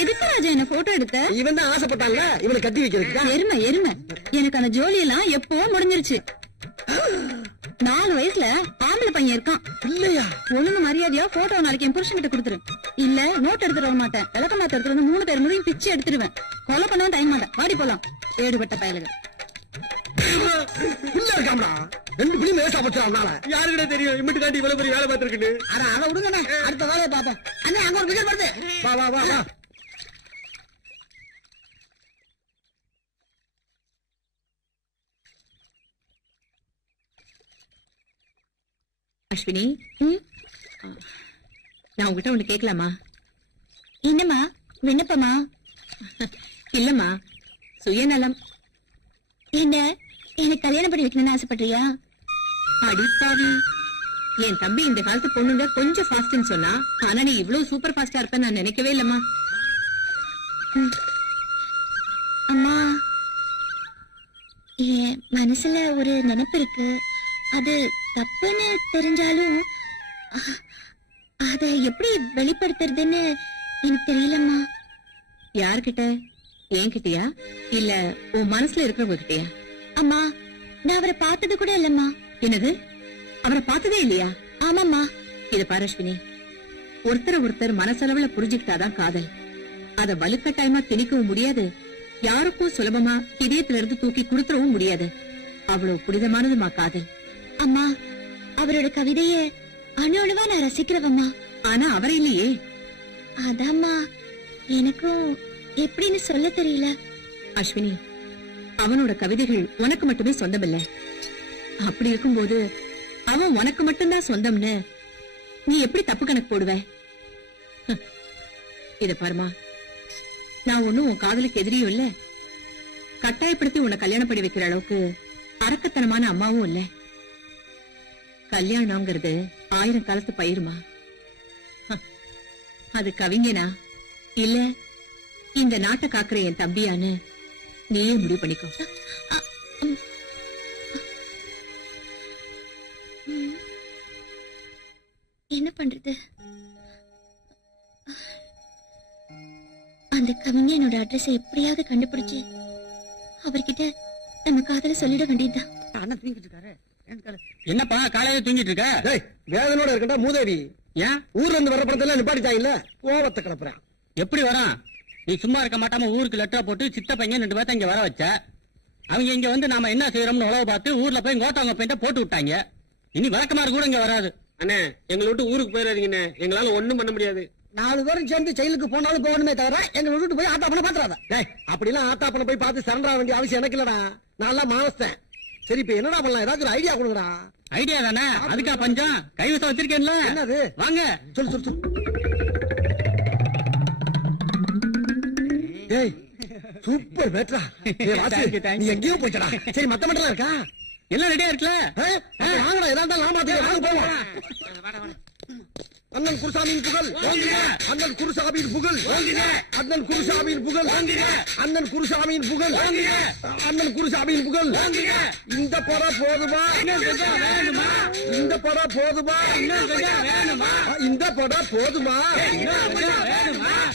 எதுக்கு ராஜா என்ன போட்டோ எடுத்த? இவன் தான் ஆசைப்பட்டான்ல, இவனை கட்டி வைக்கிறதுக்கு. எருமை எருமை, எனக்கு அந்த ஜோலி எல்லாம் எப்போ முடிஞ்சிருச்சு. 4 வயசுல ஆம்பளை பையன் இருக்கான். இல்லையா? ஒழுங்கு மரியாதையா போட்டோ நாளைக்கு என் புருஷன் கிட்ட கொடுத்துரு. இல்ல நோட் எடுத்துட்டு வர மாட்டேன். விளக்க மாத்த எடுத்துட்டு வந்து 3 பேர் முறையும் பிச்சு எடுத்துருவேன். கொலை பண்ணவும் டைம் மாட்டேன். வாடி போலாம். ஏடுபட்ட பயலுங்க. உள்ள இருக்காமடா 2 பிள்ளையும் வேஸ்டா போச்சுறானால. யாருக்கிட்ட தெரியும் இம்மிட்டு காட்டி இவ்வளவு பெரிய வேலை பார்த்திருக்குன்னு? அட அத விடுங்கண்ணே, அடுத்த வேலையை பாப்போம். அண்ணே, அங்க ஒரு பிகர் வருது. வா வா வா வா. அஸ்வினி, நான் உங்ககிட்ட ஒண்ணு கேட்கலாமா? என்னம்மா விண்ணப்பமா? இல்லம்மா, சுயநலம். என்ன எனக்கு கல்யாணம் பண்ணி வைக்கணும்னு ஆசைப்படுறியா? அடிப்பாவி, என் தம்பி இந்த காலத்து பொண்ணுங்க கொஞ்சம் ஃபாஸ்ட்னு சொன்னா, ஆனா நீ இவ்வளவு சூப்பர் ஃபாஸ்டா இருப்ப நான் நினைக்கவே இல்லம்மா. அம்மா, என் மனசுல ஒரு நினைப்பு இருக்கு. அது தப்புன்னு தெரிஞ்சாலும் அத எப்படி வெளிப்படுத்துறதுன்னு எனக்கு தெரியலம்மா. யார்கிட்ட? என்கிட்டயா இல்ல உன் மனசுல இருக்கிறவங்க கிட்டயா? அம்மா, நான் அவரை பார்த்தது கூட இல்லம்மா. என்னது, அவரை பார்த்ததே இல்லையா? ஆமாம்மா. இது பாரு அஸ்வினி, ஒருத்தர் மனசளவுல புரிஞ்சுக்கிட்டாதான் காதல். அத வலுக்கட்டாயமா திணிக்கவும் முடியாது, யாருக்கும் சுலபமா இதயத்துல இருந்து தூக்கி கொடுத்துடவும் முடியாது. அவ்வளவு புனிதமானதுமா காதல். அம்மா, அவரோட கவிதைய அணு அணுவா நான் ரசிக்கிறவம்மா. ஆனா அவரை இல்லையே. அதாம்மா எனக்கும் எப்படின்னு சொல்ல தெரியல. அஸ்வினி, அவனோட கவிதைகள் உனக்கு மட்டுமே சொந்தமில்ல. அப்படி இருக்கும்போது அவன் உனக்கு மட்டும்தான் சொந்தம்னு நீ எப்படி தப்பு கணக்கு போடுவ? இத பாருமா, நான் ஒண்ணும் உன் காதலுக்கு எதிரியும் இல்ல, கட்டாயப்படுத்தி உன்னை கல்யாணம் பண்ணி வைக்கிற அளவுக்கு அரக்கத்தனமான அம்மாவும் இல்ல. கல்யாணம்ங்கிறது 1000 காலத்து பயிருமா. அது கவிஞனா இல்ல இந்த நாட்டை காக்குற என் தம்பியான்னு நீயே முடிவு பண்ணிக்கோ. என்ன பண்றது? அந்த கவிஞனோட அட்ரஸ் எப்படியாவது கண்டுபிடிச்சு அவர்கிட்ட நம்ம காதல சொல்லிட வேண்டியதுதான். அண்ணா தூங்கிட்டு இருக்காரு. என்னப்பா காலையில தூங்கிட்டு இருக்க? டேய், வேதனோட இருக்கடா மூதேவி. ஏன் ஊர்ல இருந்து வர படத்தெல்லாம் நிப்பாட்டிட்டாங்கல்ல, கோவத்தை கிளப்புறேன். எப்படி வரான்? நீ சும்மா இருக்க மாட்டாம ஊருக்கு லெட்டர் போட்டு சித்த பையன் 2 பேர்த்த இங்க வர வச்ச. அவங்க இங்க வந்து நாம என்ன செய்யறோம்னு உழவு பார்த்து ஊர்ல போய் கோட்டாங்க பெயிண்ட போட்டு விட்டாங்க. இனி விளக்கமாறு கூட இங்க வராது. அண்ணே எங்களை விட்டு ஊருக்கு போயிடாதீங்கண்ணே, எங்களால ஒண்ணும் பண்ண முடியாது. 4 பேரும் சேர்ந்து ஜெயிலுக்கு போனாலும் போகணுமே தவிர எங்களை விட்டு போய் ஆத்தாப்பன பாத்துறாத. அப்படிலாம் ஆத்தாப்பன போய் பார்த்து சரண்டா வேண்டிய அவசியம் எனக்கு இல்லடா. நான் மானஸ்தேன். சரி இப்ப என்னடா பண்ணலாம், ஏதாச்சும் ஒரு ஐடியா கொடுங்கடா. ஐடியா தானே, அதுக்கா பஞ்சம். கைவசம் வச்சிருக்கேன்ல. என்னது? வாங்க சொல்லு சொல்லு சொல்லு. டேய் சூப்பர் பேட்ரா. நீ எங்கேயோ போயிட்டடா. சரி மத்த மட்டும் இருக்கா? எல்லாம் ரெடியா இருக்குல்ல? வாங்கடா, ஏதாவது வாங்க போவோம். அண்ணன் குருசாமியின் புகழ், அண்ணன் குருசாமியின் புகழ், அண்ணன் குருசாமியின் புகழ், அண்ணன் குருசாமியின் புகழ், அண்ணன் குருசாமியின் புகழ். இந்த படம் போதுமா? இந்த படம் போதுமா? இந்த படம் போதுமா?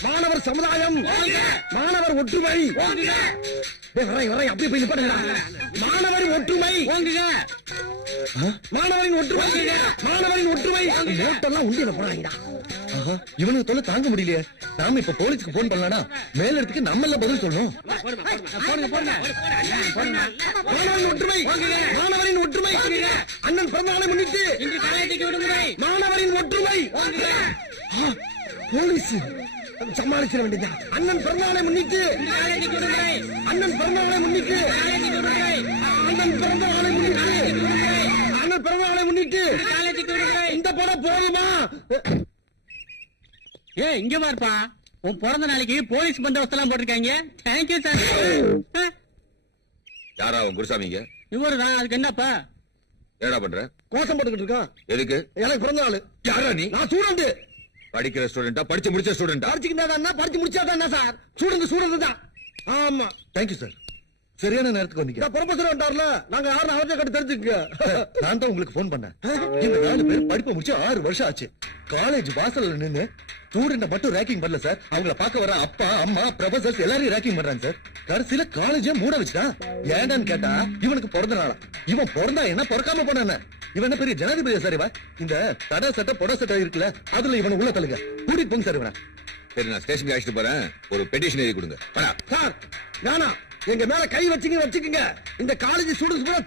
மாணவர் சமுதாயம், மாணவர் ஒற்றுமை. வரை அப்படியே போய் நிப்பாட்டுங்கடா. மாணவரின் ஒற்றுமை, மாணவரின் ஒற்றுமை, மாணவரின் ஒற்றுமை. நோட்டெல்லாம் உண்டியில போறாங்கடா. இவனுக்கு தொல்லை தாங்க முடியலையே. நாம இப்ப போலீஸ்க்கு போன் பண்ணலாம்னா மேல இடத்துக்கு நம்ம எல்லாம் பதில் சொல்லணும். மாணவரின் ஒற்றுமை, மாணவரின் ஒற்றுமை. அண்ணன் பிறந்தநாளை முன்னிட்டு மாணவரின் ஒற்றுமை. போலீஸ் சமாளிச்சிட வேண்டியதா. அண்ணன் பிறந்தநாளை முன்னிட்டு, அண்ணன் பிறந்தநாளை முன்னிட்டு, அண்ணன் பிறந்தநாளை முன்னிட்டு, அண்ணன் பிறந்தநாளை முன்னிட்டு இந்த படம் போதுமா? ஏ இங்க பாருப்பா, உன் பிறந்த நாளைக்கு போலீஸ் பந்தோபஸ்து எல்லாம் போட்டிருக்காங்க. Thank you sir. யாரா உன் குருசாமிங்க? இவருதான். அதுக்கு என்னப்பா? என்னடா பண்ற? கோஷம் போட்டுக்கிட்டு இருக்கான். எதுக்கு? எனக்கு பிறந்த நாள். யாரா நீ? நான் ஸ்டூடெண்ட். படிக்கிற ஸ்டூடெண்டா? படிச்சு முடிச்ச ஸ்டூடெண்டா? படிச்சுக்கிட்டா படிச்சு முடிச்சாதான் என்ன சார்? ஸ்டூடெண்ட் தான். ஆமா. Thank you sir. சரியான நேரத்துக்கு வந்தீங்க. ப்ரொஃபசர் வந்தார்ல, நாங்க யாரும் அவர்கிட்ட கட்டு தெரிஞ்சுக்க. நான் தான் உங்களுக்கு போன் பண்ணேன். இந்த 4 பேர் படிப்பு முடிச்சு 6 வருஷம் ஆச்சு. காலேஜ் வாசல்ல நின்னு ஸ்டூடெண்ட மட்டும் ரேக்கிங் பண்ணல சார். அவங்கள பார்க்க வர அப்பா அம்மா ப்ரொஃபசர்ஸ் எல்லாரையும் ரேக்கிங் பண்றாங்க சார். கடைசியில காலேஜே மூட வச்சுட்டான். ஏண்டான்னு கேட்டா இவனுக்கு பிறந்த நாளா. இவன் பிறந்தா என்ன, பிறக்காம போனானே. இவன் என்ன பெரிய ஜனாதிபதி சார்? இவன் இந்த தடை சட்டை பொட சட்டை இருக்குல்ல, அதுல இவனை உள்ள தள்ளுங்க. கூட்டிட்டு போங்க சார் இவனை. சரி நான் ஸ்டேஷனுக்கு அழைச்சிட்டு போறேன். ஒரு பெட்டிஷன் எழுதி கொடுங்க. சார் வேணா, எங்க மேல கை வச்சுக்கீங்க. இந்த காலேஜ் ஸ்டூடெண்ட்ஸ் கூட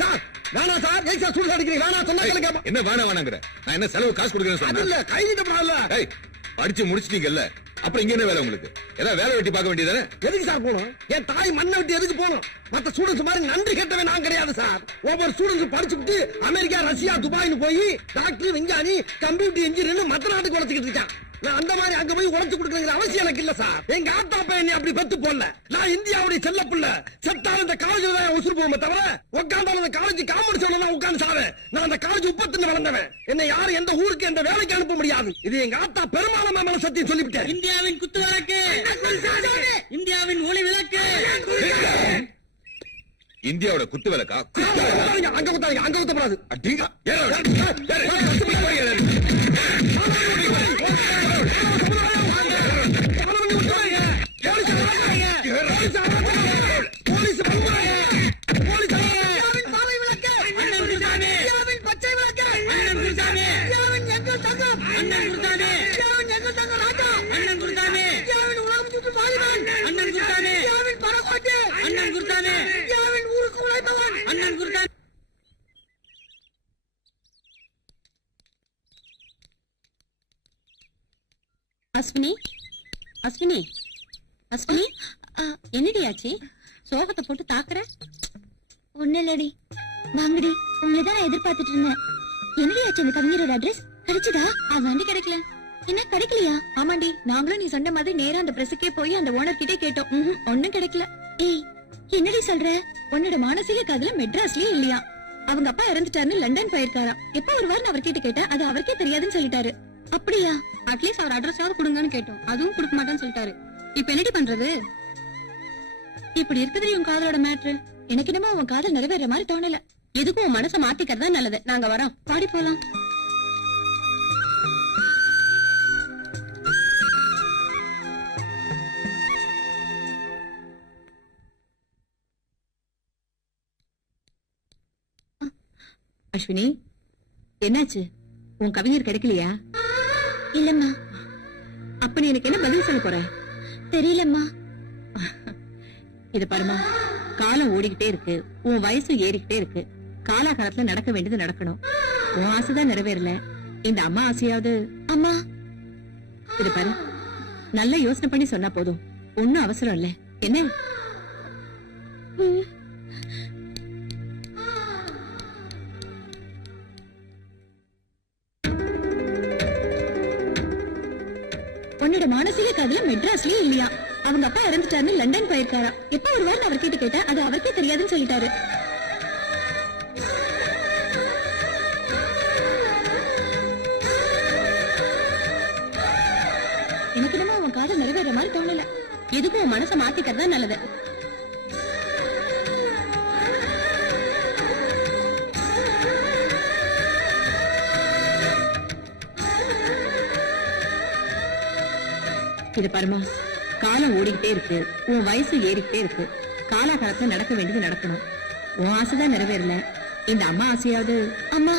சார் வேணா சார். ஏன் சார் ஸ்டூடெண்ட் அடிக்கிறீங்க? வேணா சொன்னா கேட்க. என்ன வேணாங்கிற? நான் என்ன செலவு காசு கொடுக்கறேன்னு அது இல்ல, சொன்னேன். கை விடப்படாதுல்ல. படிச்சு முடிச்சிட்டீங்கல்ல, அப்புறம் இங்க என்ன வேலை உங்களுக்கு? ஏதாவது வேலை வெட்டி பார்க்க வேண்டியதானே? எதுக்கு சார் போகணும்? என் தாய் மண்ணை விட்டு எதுக்கு போகணும்? மத்த ஸ்டூடெண்ட்ஸ் மாதிரி நன்றி கேட்டவன் நான் கிடையாது சார். ஒவ்வொரு ஸ்டூடெண்ட்ஸ் படிச்சுட்டு அமெரிக்கா, ரஷ்யா, துபாய்னு போய் டாக்டர், விஞ்ஞானி, கம்ப்யூட்டர் இன்ஜினியர் மத்த நாட்டுக்கு உழைச்சிக்கிட்டு இருக்கான். நான் அந்த மாதிரி அங்க போய் உழைச்சு கொடுக்கணுங்கிற அவசியம் எனக்கு இல்ல சார். எங்க ஆத்தா பையன் அப்படி பெத்து போடல. நான் இந்தியாவுடைய செல்ல பிள்ளை. செத்தாலும் இந்த காலேஜ்ல தான் உசுறு போவோமே தவிர உட்காந்தாலும் இந்த காலேஜ் காமெடி சொல்லலாம் உட்காந்து சாரு. நான் அந்த காலேஜ் உப்பத்துன்னு வளர்ந்தவன். என்ன யாரும் எந்த ஊருக்கு எந்த வேலைக்கு அனுப்ப முடியாது. இது எங்க ஆத்தா பெருமாளமா மேல சத்தியம் சொல்லிவிட்டேன். இந்தியாவின் குத்து விளக்கு, இந்தியாவின் ஒளி விளக்கு. இந்தியாவோட குத்து விளக்கா? அங்க குத்தாங்க, அங்க குத்தப்படாது. அஸ்வினி, அஸ்வினி, அஸ்வினி, என்னடி ஆச்சு? சோகத்தை போட்டு தாக்குற? ஒண்ணு இல்லடி. வாங்கடி, உங்களை தான் நான் எதிர்பார்த்துட்டு இருந்தேன். என்னடி ஆச்சு? அந்த கவிஞரோட அட்ரஸ் கிடைச்சதா? அதாண்டி கிடைக்கல. என்ன கிடைக்கலையா? ஆமாண்டி, நாங்களும் நீ சொன்ன மாதிரி நேரா அந்த பிரஸுக்கே போய் அந்த ஓனர் கிட்டே கேட்டோம். ஒண்ணும் கிடைக்கல. ஏய் என்னடி சொல்ற? உன்னோட மானசீக காதல மெட்ராஸ்லயே இல்லையா? அவங்க அப்பா இறந்துட்டாருன்னு லண்டன் போயிருக்காராம். எப்ப வருவாருன்னு அவர்கிட்ட கேட்டேன். அது அவருக்கே தெரியாதுன்னு சொல்லிட்டாரு. அப்படியா? அட்லீஸ்ட் அவர் அட்ரஸ் யாவது கொடுங்கன்னு கேட்டோம். அதுவும் கொடுக்க மாட்டேன்னு சொல்லிட்டாரு. இப்ப என்னடி பண்றது? இப்படி இருக்குதுடி உன் காதலோட மேட்ரு. எனக்கு என்னமோ உன் காதல் நிறைவேற மாதிரி தோணல. எதுக்கும் உன் மனசை மாத்திக்கிறதா நல்லது. நாங்க வரோம், பாடி போலாம். அஸ்வினி, என்னாச்சு? உன் கவிஞர் கிடைக்கலையா? இல்லம்மா. அப்ப நீ எனக்கு என்ன பதில் சொல்ல போற? தெரியலம்மா. இது பாருமா, காலம் ஓடிக்கிட்டே இருக்கு, உன் வயசு ஏறிக்கிட்டே இருக்கு. காலாகாலத்துல நடக்க வேண்டியது நடக்கணும். உன் ஆசைதான் நிறைவேறல, இந்த அம்மா ஆசையாவது. அம்மா, இது பாரு, நல்ல யோசனை பண்ணி சொன்னா போதும், ஒண்ணும் அவசரம் இல்ல என்ன. உன்னோட மானசீக காதல மெட்ராஸ்லயே இல்லையா? அவங்க அப்பா இறந்துட்டாருன்னு லண்டன் போயிருக்காரா? எப்ப வருவார்னு அவர்கிட்ட கேட்டா அது அவருக்கே தெரியாதுன்னு சொல்லிட்டாரு. எனக்கு என்னமோ அவன் காதல் நிறைவேற மாதிரி தோணல. எதுக்கும் உன் மனசை மாத்திக்கிறது தான் நல்லது. இது பாருமா, காலம் ஓடிக்கிட்டே இருக்கு, உன் வயசு ஏறிக்கிட்டே இருக்கு. காலாகாலத்துல நடக்க வேண்டியது நடக்கணும். உன் ஆசைதான் நிறைவேறல, இந்த அம்மா ஆசையாவது. அம்மா,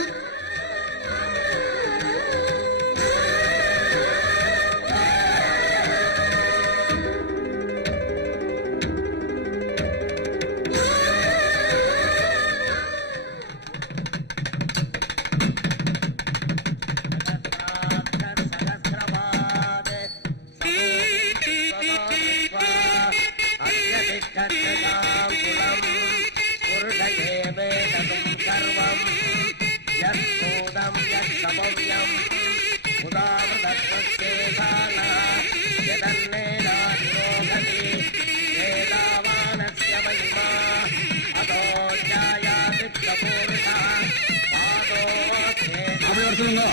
அப்படி வர சொல்லுங்க.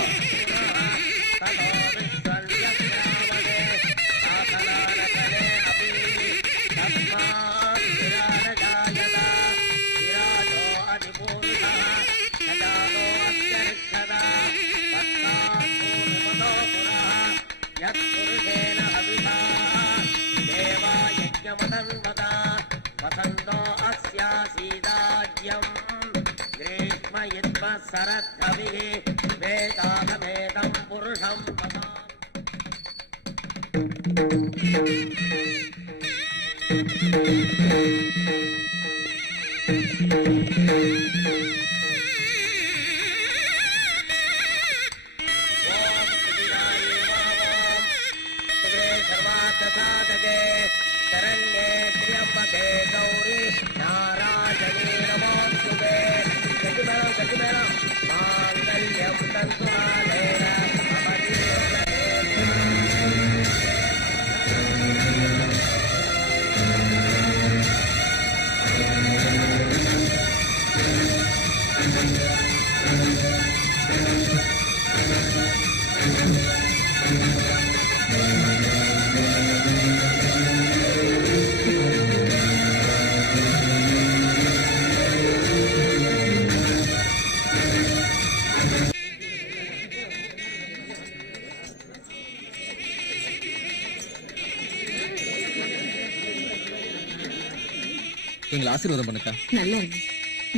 எங்களை ஆசீர்வாதம் பண்ணுக்கா. நல்லா இருக்கு,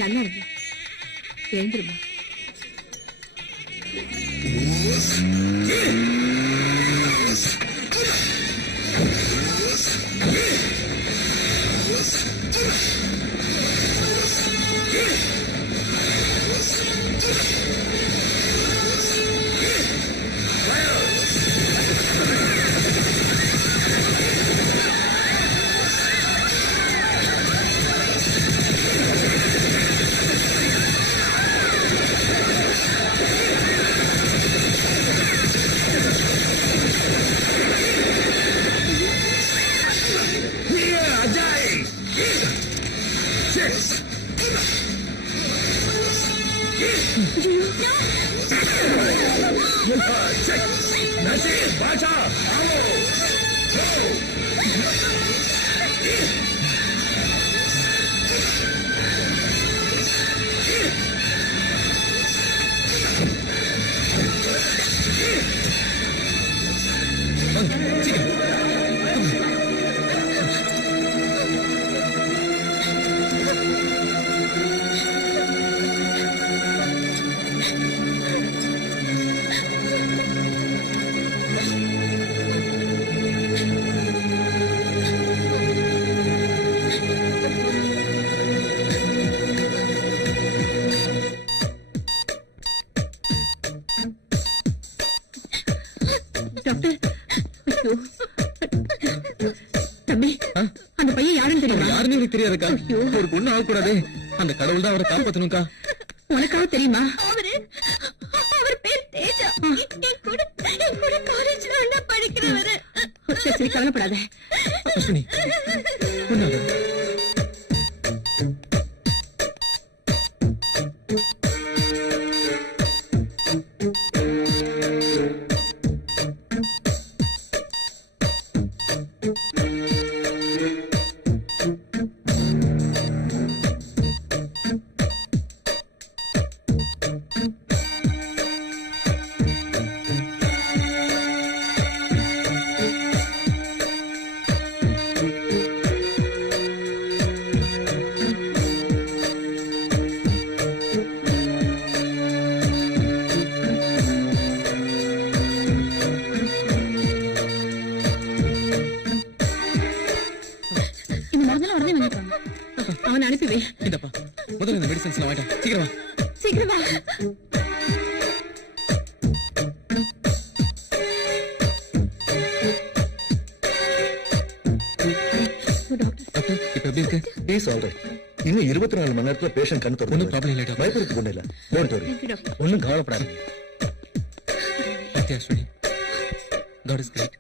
நல்லா இருக்கு. எழுந்துருமா. டாக்டர் ஐயோ. தம்பி அந்த பையன் யாருன்னு தெரியுமா? யாருன்னு எனக்கு தெரியாதுக்கா. ஒரு பொண்ணு ஆகக்கூடாது. அந்த கடவுள் தான் அவரை காப்பாத்தணும்க்கா. உனக்காக தெரியுமா? அவர் பேர் தேஜா. என் கூட காலேஜ்ல ஒண்ணா படிக்கிறவரு. சரி சரி கவலைப்படாத. அஸ்வினி ஒண்ணாகாது. இந்த மருந்தெல்லாம் உடனே வாங்கிக்கோங்க. அவனை அனுப்பி வை. இந்தப்பா முதல்ல இந்த மெடிசன்ஸ் வாங்கிட்டா. சீக்கிரம் வா. சீக்கிரம் வா. டாக்டர் இப்ப எப்படி இருக்கு? Is alright. இன்னும் 24 மணி நேரத்துல பேஷண்ட் கண்ணு திறந்து ஒன்றும் ப்ராப்ளம் இல்லை டாக்டர். பயப்படுறதுக்கு ஒண்ணு இல்ல. Don't worry. Thank you, doctor. ஒன்னும் கவலைப்படாதீங்க. Sathya Ashwini God is great.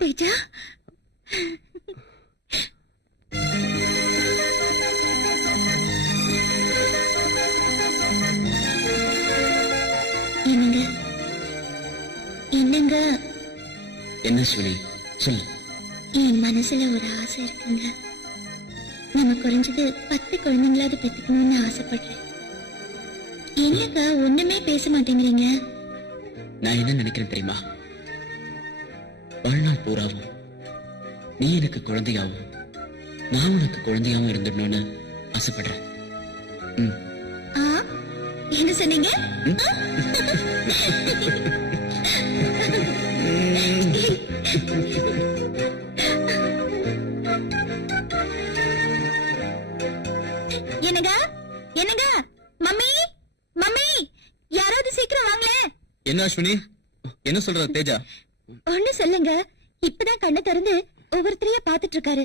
Teja என்னங்க என்னங்க என்ன அஸ்வினி சொல்லு. என் மனசுல ஒரு ஆசை இருக்குங்க. நம்ம குறைஞ்சது 10 குழந்தைங்களாவது பெத்துக்கணும்னு ஆசைப்படுறேன். என்னங்க ஒண்ணுமே பேச மாட்டேங்கிறீங்க? நான் என்ன நினைக்கிறேன் தெரியுமா? வாழ்நாள் பூராவும் நீ எனக்கு குழந்தையாவும் நான் உனக்கு குழந்தையாவும் இருந்துடணும்னு ஆசைப்படுறேன். ஆ, என்ன சொன்னீங்க? என்னங்க என்னங்க மம்மி மம்மி யாராவது சீக்கிரம் வாங்களே. என்ன அஸ்வினி என்ன சொல்ற தேஜா? ஒண்ணு சொல்லுங்க. இப்பதான் கண்ணை திறந்து ஒவ்வொருத்தரையா பாத்துட்டு இருக்காரு.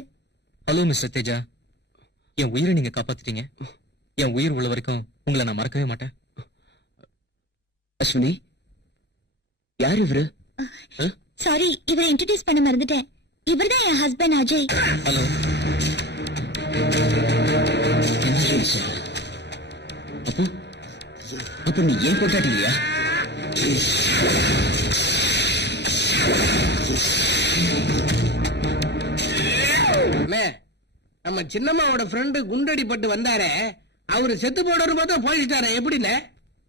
ஹலோ மிஸ்டர் தேஜா, என் உயிரை நீங்க காப்பாத்திட்டீங்க. என் உயிர் உள்ள வரைக்கும் உங்களை நான் மறக்கவே மாட்டேன். அஸ்வினி யார் இவரு? சாரி, இவரை இன்ட்ரோடியூஸ் பண்ண மறந்துட்டேன். இவர்தான் என் ஹஸ்பண்ட் அஜய். ஹலோ. அப்போ அப்போ நீ ஏன் கொண்டாட்டி இல்லையா? நம்ம சின்னம்மாவோட ஃப்ரெண்டு குண்டடிப்பட்டு வந்தாரே, அவரு செத்து போடுற பார்த்தா போயிட்டாரே, எப்படின்னு?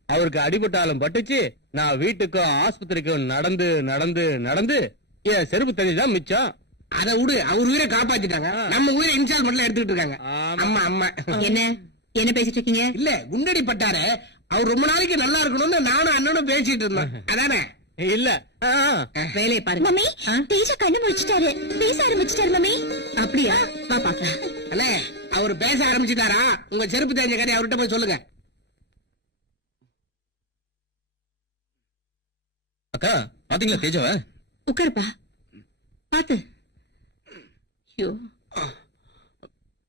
அவருக்கு அடிபட்டாலும் பட்டுச்சு. நான் வீட்டுக்கும் ஆஸ்பத்திரிக்கும் நடந்து நடந்து நடந்து என் செருப்பு தண்ணிதான் மிச்சம். அதை விடு, அவர் உயிரை காப்பாத்திட்டாங்க. நம்ம உயிரை இன்ஸ்டால்மெண்ட்ல எடுத்துக்கிட்டு இருக்காங்க. அம்மா அம்மா என்ன என்ன பேசிட்டு இருக்கீங்க? இல்ல, குண்டடி பட்டாரு. அவர் ரொம்ப நாளைக்கு நல்லா இருக்கணும்னு நானும் அண்ணனும் பேசிட்டு இருந்தோம். அதானே? இல்ல வேலையை பாருங்க. மம்மி, தேஜா கண்ணு முடிச்சிட்டாரு. பேச ஆரம்பிச்சிட்டாரு மம்மி. அப்படியா? வா பாக்கலாம். அண்ணே, அவர் பேச ஆரம்பிச்சுட்டாரா? உங்க செருப்பு தெரிஞ்ச கதை அவர்கிட்ட போய் சொல்லுங்க. அக்கா பாத்தீங்களா தேஜாவ? உட்காருப்பா பாத்து. ஐயோ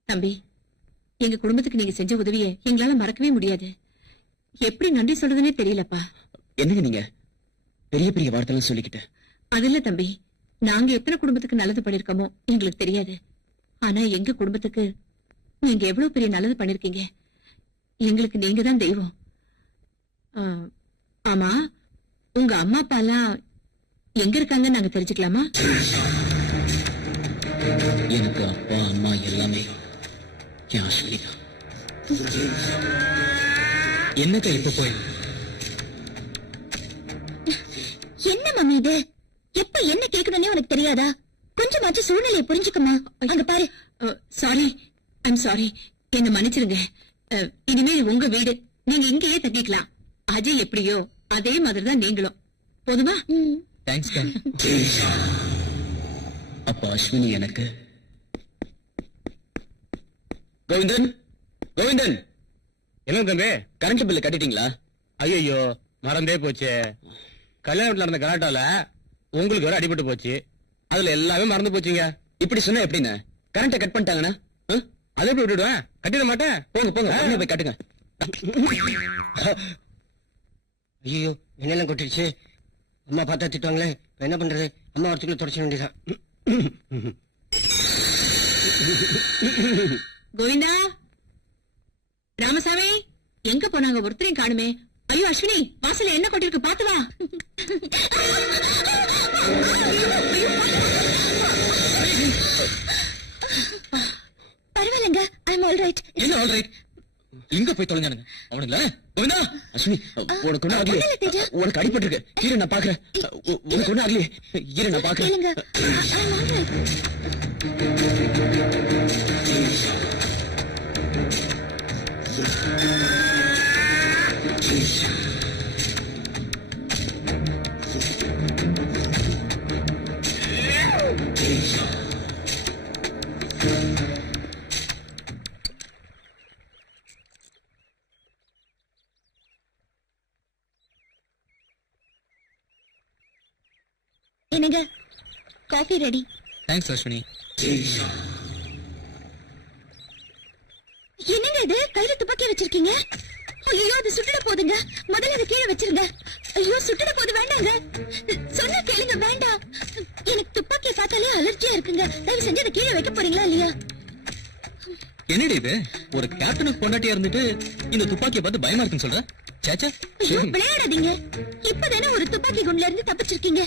தம்பி, எங்க குடும்பத்துக்கு நீங்க செஞ்ச உதவியை எங்களால மறக்கவே முடியாது. எப்படி நன்றி சொல்றதுன்னே தெரியலப்பா. என்னங்க நீங்க பெரிய பெரிய வார்த்தைலாம் சொல்லிக்கிட்டு? அது இல்ல தம்பி, நாங்க எத்தனை குடும்பத்துக்கு நல்லது பண்ணிருக்கோமோ எங்களுக்கு தெரியாது. ஆனா எங்க குடும்பத்துக்கு நீங்க எவ்வளவு பெரிய நல்லது பண்ணிருக்கீங்க. எங்களுக்கு நீங்க தான் தெய்வம். ஆமா, உங்க அம்மா அப்பா எல்லாம் எங்க இருக்காங்கன்னு நாங்க தெரிஞ்சுக்கலாமா? எனக்கு அப்பா அம்மா எல்லாமே என் அஸ்வினி தான். என்னக்கா இப்ப போய் என்ன மம்மி இது? எப்ப என்ன கேட்கணும்னே உனக்கு தெரியாதா? கொஞ்சமாச்சும் சூழ்நிலையை புரிஞ்சுக்கமா. அங்க பாரு. சாரி, ஐம் சாரி, என்ன மன்னிச்சிருங்க. இனிமே இது உங்க வீடு, நீங்க இங்கேயே தங்கிக்கலாம். அஜய் எப்படியோ அதே மாதிரிதான் நீங்களும். போதுமா? தேங்க்ஸ்க்கா. அப்ப அஸ்வினி எனக்கு கோவிந்தன், கோவிந்தன், என்ன தம்பி? கரண்ட் பில்லு கட்டிட்டீங்களா? ஐயோ மறந்தே போச்சு. கல்யாணத்துல நடந்த கலாட்டால உங்களுக்கு வேற அடிபட்டு போச்சு. அதுல எல்லாமே மறந்து போச்சுங்க. இப்படி சொன்னா எப்படின்னு? கரண்ட கட் பண்ணிட்டாங்கன்னா அதை எப்படி விட்டுடுவேன்? கட்டிட மாட்டேன். போங்க போங்க, உடனே போய் கட்டுங்க. ஐயோ என்னெல்லாம் கொட்டிடுச்சு. அம்மா பார்த்தா திட்டுவாங்களே. இப்ப என்ன பண்றது? அம்மா வரத்துக்குள்ள தொடச்ச வேண்டியதான். கோவிந்தா, ராமசாமி, எங்க போனாங்க? ஒருத்தரையும் காணுமே. ஐயோ அஸ்வினி, வாசல்ல என்ன கொட்டிருக்கு பாத்து வா. பரவாயில்லங்க, ஐம் ஆல் ரைட். என்ன ஆல் ரைட்? எங்க போய் தொலைஞ்சானுங்க அவனுங்களா? கோவிந்தா, அஸ்வினி, உனக்கு ஒண்ணு ஆகலையே? உனக்கு அடிபட்டு இருக்கு. இரு நான் பாக்குறேன். உனக்கு ஒண்ணு ஆகலையே? இரு நான் பாக்குறேன். கேளுங்க, ஐம் ஆல் ரைட். என்னங்க, காஃபி ரெடி. தேங்க்ஸ் அஸ்வினி. என்னங்க இது? கையில துப்பாக்கி வச்சிருக்கீங்க? ஐயோ, அது சுட்டுட போதுங்க. முதல்ல அதை கீழே வச்சிருங்க. ஐயோ, சுட்டுட போது வேண்டாங்க. சொன்னா கேளுங்க, வேண்டாம். எனக்கு துப்பாக்கியை பார்த்தாலே அலர்ஜியா இருக்குங்க. தயவு செஞ்சு அதை கீழே வைக்க போறீங்களா இல்லையா? என்னடி இது? ஒரு கேப்டனுக்கு பொண்டாட்டியா இருந்துட்டு இந்த துப்பாக்கியை பார்த்து பயமா இருக்குன்னு சொல்ற? சேச்சா, ஐயோ, விளையாடாதீங்க. இப்பதானே ஒரு துப்பாக்கி குண்டுல இருந்து தப்பிச்சிருக்கீங்க.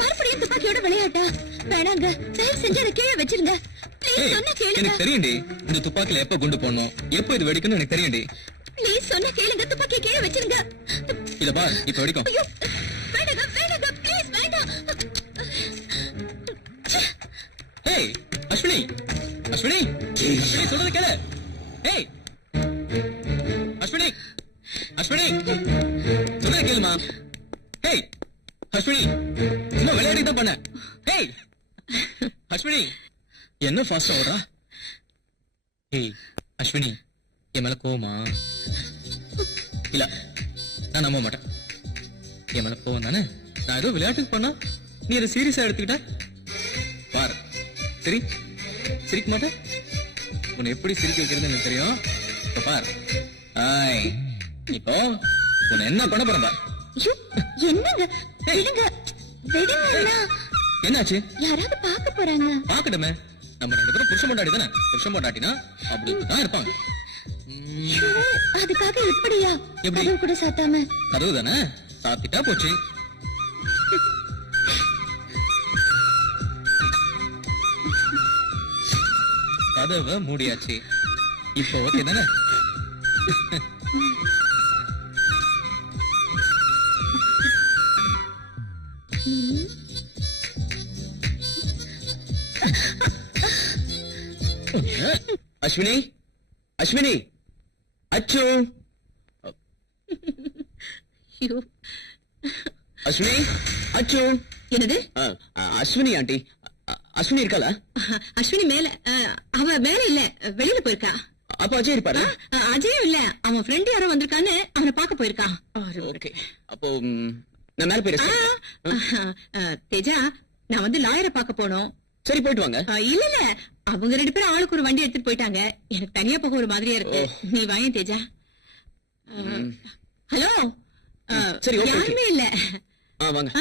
மறுபடியும் துப்பாக்கியோட விளையாட்டா? வேணாங்க, தயவு செஞ்சு அதை கீழே வச்சிருங்க. ப்ளீஸ், சொன்னா கேளுங்க. எனக்கு தெரியும்டி இந்த துப்பாக்கில எப்ப குண்டு போடணும், எப்ப இது வெடிக்கணும் எனக்கு தெரியும்டி. ப்ளீஸ், சொன்னா கேளுங்க. துப்பாக்கி கீழே வச்சிருங்க. இத பார், இப்ப வெடிக்கும். ஐயோ, வேண்டாங்க, வேண்டாங்க, ப்ளீஸ், வேண்டாம். ஏய் அஸ்வினி, அஸ்வினி, அஸ்வினி சொல்றது கேளு. ஏய் அஸ்வினி, அஸ்வினி சொல்றது கேளுமா. ஏய் அஸ்வினி, சும்மா விளையாடி தான் பண்ண. ஏய் அஸ்வினி, என்ன ஃபாஸ்டா ஓடுறா? ஏய் அஸ்வினி, என் மேல கோவமா? இல்ல, நான் நம்ப மாட்டேன். என் மேல கோவம் தானே? நான் ஏதோ விளையாட்டுக்கு பண்ணா நீ அதை சீரியஸா எடுத்துக்கிட்ட. பாரு, சரி சிரிக்க மாட்டேன். உன்னை எப்படி சிரிக்க வைக்கிறது எனக்கு தெரியும். இப்ப பார். ஆய், இப்போ உன்னை என்ன பண்ண போறேன் பார். ஐயோ, என்னங்க? விடுங்க, விடுங்க. என்னாச்சு? யாராவது பார்க்க போறாங்க. பாக்கட்டுமே, நம்ம ரெண்டு பேரும் புருஷன் பொண்டாட்டி தானே. புருஷன் பொண்டாட்டினா அப்படி தான் இருப்பாங்க. ஐயோ, அதுக்காக இப்படியா? எப்படி? கதவு கூட சாத்தாம. கதவு தானே, சாத்திட்டா போச்சு. கதவை மூடியாச்சு. இப்போ ஓகே தானே? அஸ்வினி, அஸ்வினி, அச்சு, ஐயோ, அஸ்வினி, அச்சு. என்னது? அஸ்வினி ஆண்டி, அஸ்வினி இருக்காளா? அஸ்வினி மேல, அவ மேல இல்ல, வெளியில போயிருக்கா. அப்ப அஜய் இருப்பாரு? அஜயும் இல்ல, அவன் ஃப்ரெண்ட் யாரோ வந்திருக்கான்னு அவனை பார்க்க போயிருக்கான். ஓகே, அப்போ நான் மேல போய் rest எடுக்கிறேன். தேஜா, நான் வந்து லாயரை பார்க்க போனோம். சரி போயிட்டு வாங்க. இல்ல இல்ல, அவங்க 2 பேரும் ஆளுக்கு ஒரு வண்டி எடுத்துட்டு போயிட்டாங்க. எனக்கு தனியா போக ஒரு மாதிரியா இருக்கு. நீ வாயேன் தேஜா. ஹலோ. சரி, okay, யாருமே இல்ல. வாங்க.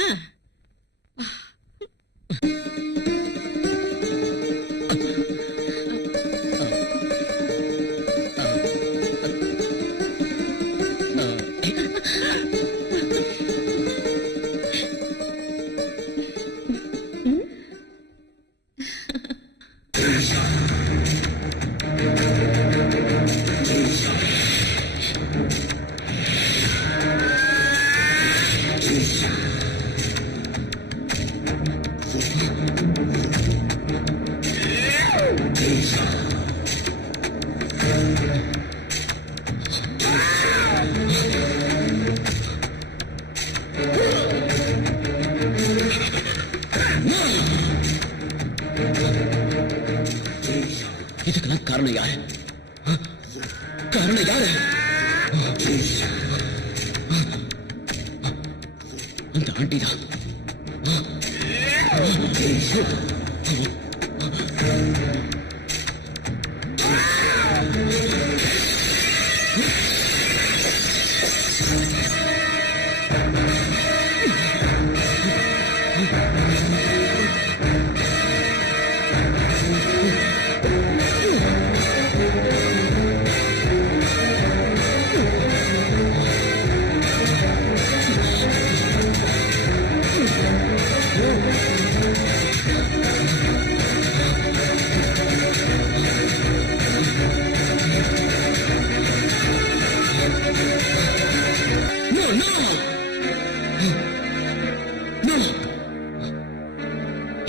இதுக்கெல்லாம் காரணம் யாரு? காரணம் யாரு? அந்த ஆண்டி தான்.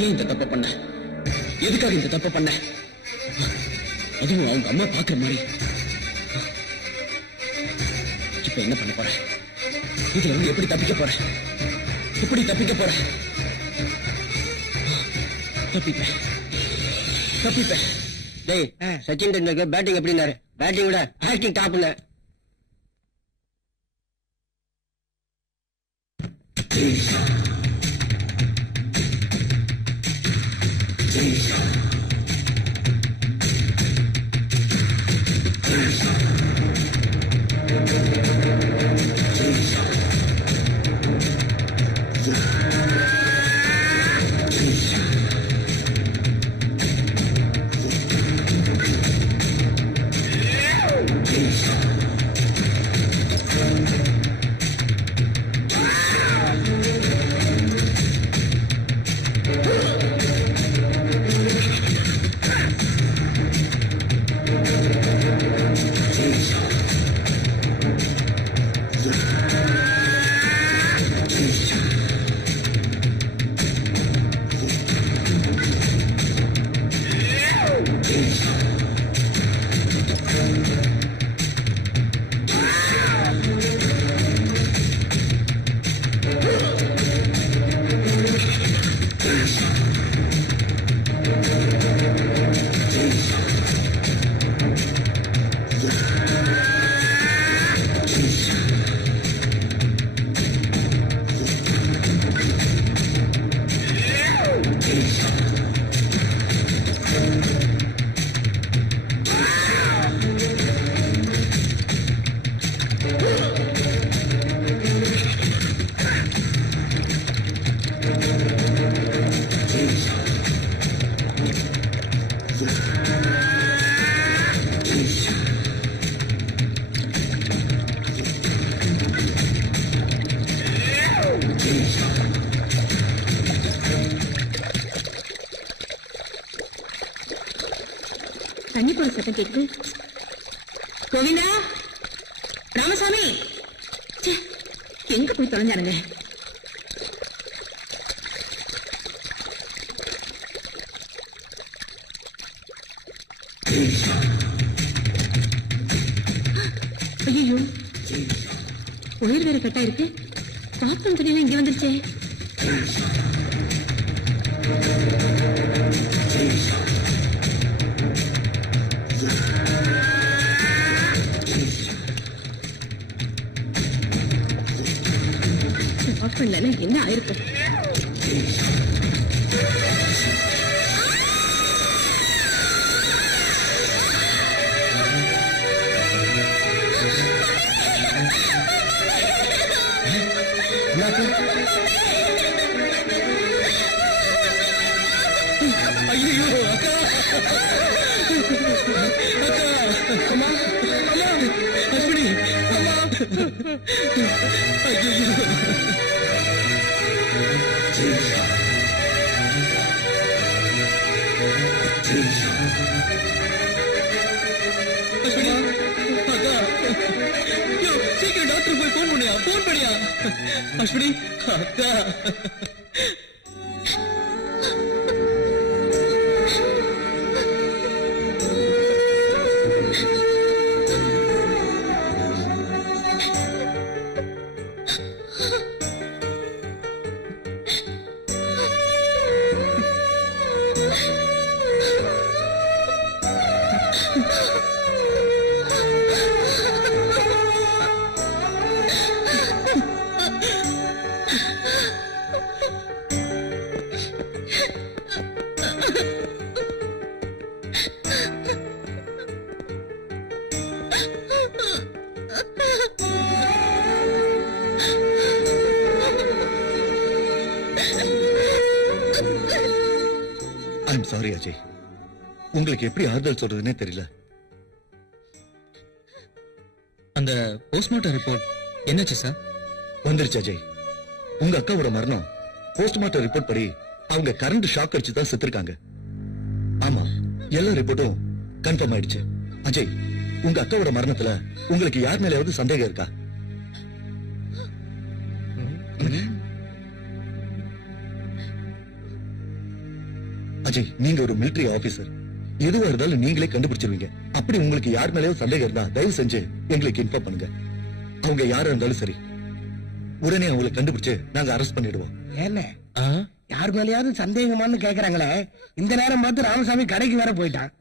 ஏன் இந்த தப்ப பண்ண? எதுக்காக இந்த தப்ப பண்ண? அதுவும் அவங்க அம்மா பாக்குற மாதிரி. இப்ப என்ன பண்ண போற? இதுல இருந்து எப்படி தப்பிக்க போற? எப்படி தப்பிக்க போற? தப்பிப்பேன். டேய், சச்சின் டெண்டுல்கர் பேட்டிங் எப்படின்னாரு? பேட்டிங் விட ஆக்டிங் டாப்ல. தண்ணி போட சத்தம் கேக்குது. கோவிந்தா, ராமசாமி, ச்சே, எங்க போய் தொலைஞ்சானுங்க? ஐயோ, ஒயர் வேற கட்டா இருக்கு. பாத்ரூம் துணியில இங்க வந்துருச்சே. ஆஃப் பண்ணல. இருந்திருந்தா என்ன ஆயிருக்கும்? ஐயோ அக்கா அக்கா அம்மா அம்மா அஸ்வினி அம்மா ஐயோ அஸ்வினி அக்கா யோ சீக்கிரம் டாக்டர் போய் ஃபோன் பண்ணியா அஸ்வினி அக்கா ஐம் சாரி அஜய், உங்களுக்கு எப்படி ஆறுதல் சொல்றதுன்னே தெரியல. அந்த போஸ்ட்மார்ட்டம் ரிப்போர்ட் என்னாச்சு சார்? வந்துருச்சு அஜய். உங்க அக்காவோட மரணம் போஸ்ட்மார்ட்டம் ரிப்போர்ட் படி அவங்க கரண்ட் ஷாக் அடிச்சு தான் செத்துருக்காங்க. ஆமா, எல்லா ரிப்போர்ட்டும் கன்ஃபார்ம் ஆயிடுச்சு. அஜய், உங்க அக்காவோட மரணத்துல உங்களுக்கு யார் மேலயாவது சந்தேகம் இருக்கா? அஜய், நீங்க ஒரு மிலிட்டரி ஆபீசர், எதுவா இருந்தாலும் நீங்களே கண்டுபிடிச்சிருவீங்க. அப்படி உங்களுக்கு யார் மேலயாவது சந்தேகம் இருந்தா தயவு செஞ்சு எங்களுக்கு இன்ஃபார்ம் பண்ணுங்க. அவங்க யாரா இருந்தாலும் சரி, உடனே அவங்களை கண்டுபிடிச்சு நாங்க அரெஸ்ட் பண்ணிடுவோம். என்ன யார் மேலயாவது சந்தேகமானு கேக்குறாங்களே, இந்த நேரம் பார்த்து ராமசாமி கடைக்கு வேற போயிட்டான்.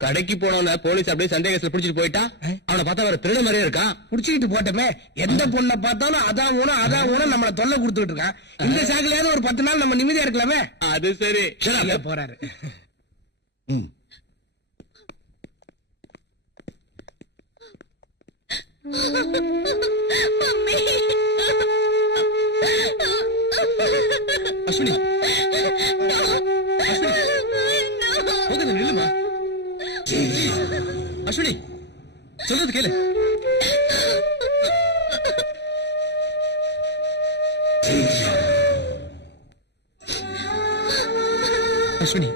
கடைக்கு போனவன போலீஸ் அப்படியே சந்தேகத்துல புடிச்சிட்டு போயிட்டா. அவனை பார்த்தா வேற திருட மாதிரியே இருக்கான். புடிச்சுக்கிட்டு போட்டமே, எந்த பொண்ணை பார்த்தாலும் அதான் ஊனம் நம்மள தொல்லை கொடுத்துட்டு இருக்கான். இந்த சாக்கிலையாவது ஒரு 10 நாள் நம்ம நிம்மதியா இருக்கலாமே. அது சரி போறாரு. ம். அஸ்வினி, முதல்ல நில்லுமா. அஸ்வினி, சொல்றது கேளு. அஸ்வினி,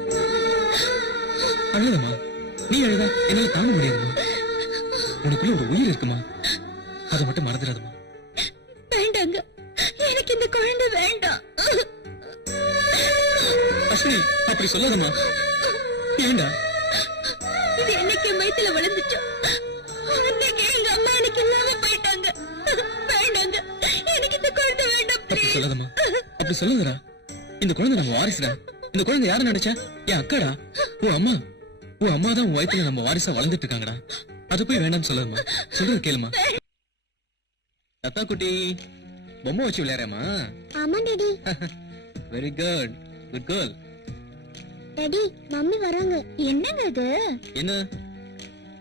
அழுதமா. நீ அழுதா என்னால தாங்க முடியாதுமா. உனக்குள்ள ஒரு உயிர் இருக்குமா, அதை மட்டும் மறந்துடாதமா. வேண்டாங்க, எனக்கு இந்த குழந்தை வேண்டாம். அஸ்வினி, அப்படி சொல்லாதமா. ஏண்டா? இது என்னைக்கு வயித்துல விழுந்துச்சோ அன்னைக்கு எங்க அம்மா எனக்கு இல்லாம போயிட்டாங்க. வேண்டாங்க, எனக்கு இந்த குழந்தை வேண்டாம். அப்படி சொல்லாதமா, அப்படி சொல்லாதடா. இந்த குழந்தை நம்ம வாரிசுடா. இந்த குழந்தை யாரு நினைச்சா? என் அக்காடா, உன் அம்மா. உன் அம்மா தான் உன் வயித்துல நம்ம வாரிசா வளர்ந்துட்டு இருக்காங்கடா. அது போய் வேண்டாம்னு சொல்லாதமா. சொல்றது கேளுமா. தத்தா குட்டி, பொம்மை வச்சு விளையாடுறேமா? ஆமா daddy. Very good, good girl. Daddy, mummy வராங்க. என்னங்க இது? என்ன?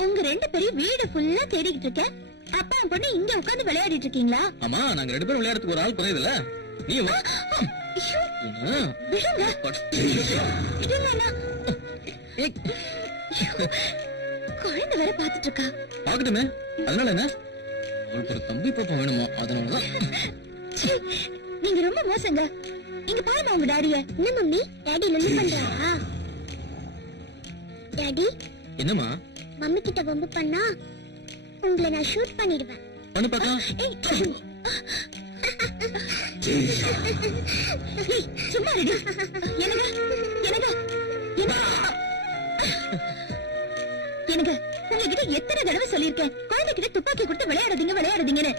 உங்க 2 பேரும் வீடு ஃபுல்லா தேடிக்கிட்டு இருக்க. அப்பா பொண்ணு இங்க உட்கார்ந்து விளையாடிட்டு இருக்கீங்களா? ஆமா, நாங்க 2 பேரும் விளையாடுறதுக்கு ஒரு ஆள் புரியுதுல. நீ வா. விடுங்க. விடுங்க. குழந்தை வேற பாத்துட்டு இருக்கா. பாக்கட்டுமே, அதனால என்ன? அவளுக்கு ஒரு தம்பி பாப்பா வேணுமா, அதனாலதான். நீங்க ரொம்ப மோசங்க. இங்க பாருங்க உங்க டாடிய. என்ன மம்மி, டாடி லல்லு பண்றாரா? டாடி, என்னமா? மம்மி கிட்ட வம்பு பண்ணா உங்களை நான் ஷூட் பண்ணிடுவேன். பண்ணு பாக்கலாம். சும்மா ரெடி. எனக்கு எனக்கு எனக்கு உங்ககிட்ட எத்தனை தடவை சொல்லிருக்கேன், குழந்தைகிட்ட துப்பாக்கி கொடுத்து விளையாடுறீங்கன்னு.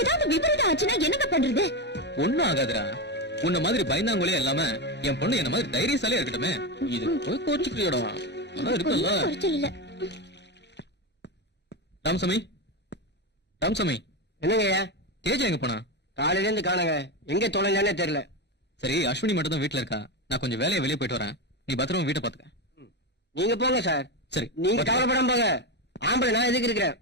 ஏதாவது விபரீதம் ஆச்சுன்னா என்னங்க பண்றது? ஒண்ணும் ஆகாதுடா. உன்ன மாதிரி பயந்தாங்கோலே இல்லாம என் பொண்ணு என்ன மாதிரி தைரியசாலியா இருக்கட்டுமே. இது போய் கோச்சுக்கிறியோட இருக்குல்ல. ராமசாமி, ராமசாமி, என்னங்கய்யா? தேஜா எங்க போனா? காலையில இருந்து காணுங்க, எங்க தொலைஞ்சானே தெரியல. சரி, அஸ்வினி மட்டும் தான் வீட்டுல இருக்கா. நான் கொஞ்சம் வேலையை வெளியே போயிட்டு வரேன். நீ பத்திரமா வீட்டை பாத்துக்க. நீங்க போங்க சார். சரி, நீங்க கவலைப்படாம போங்க. ஆம்பளை நான் எதுக்கு இருக்கிறேன்.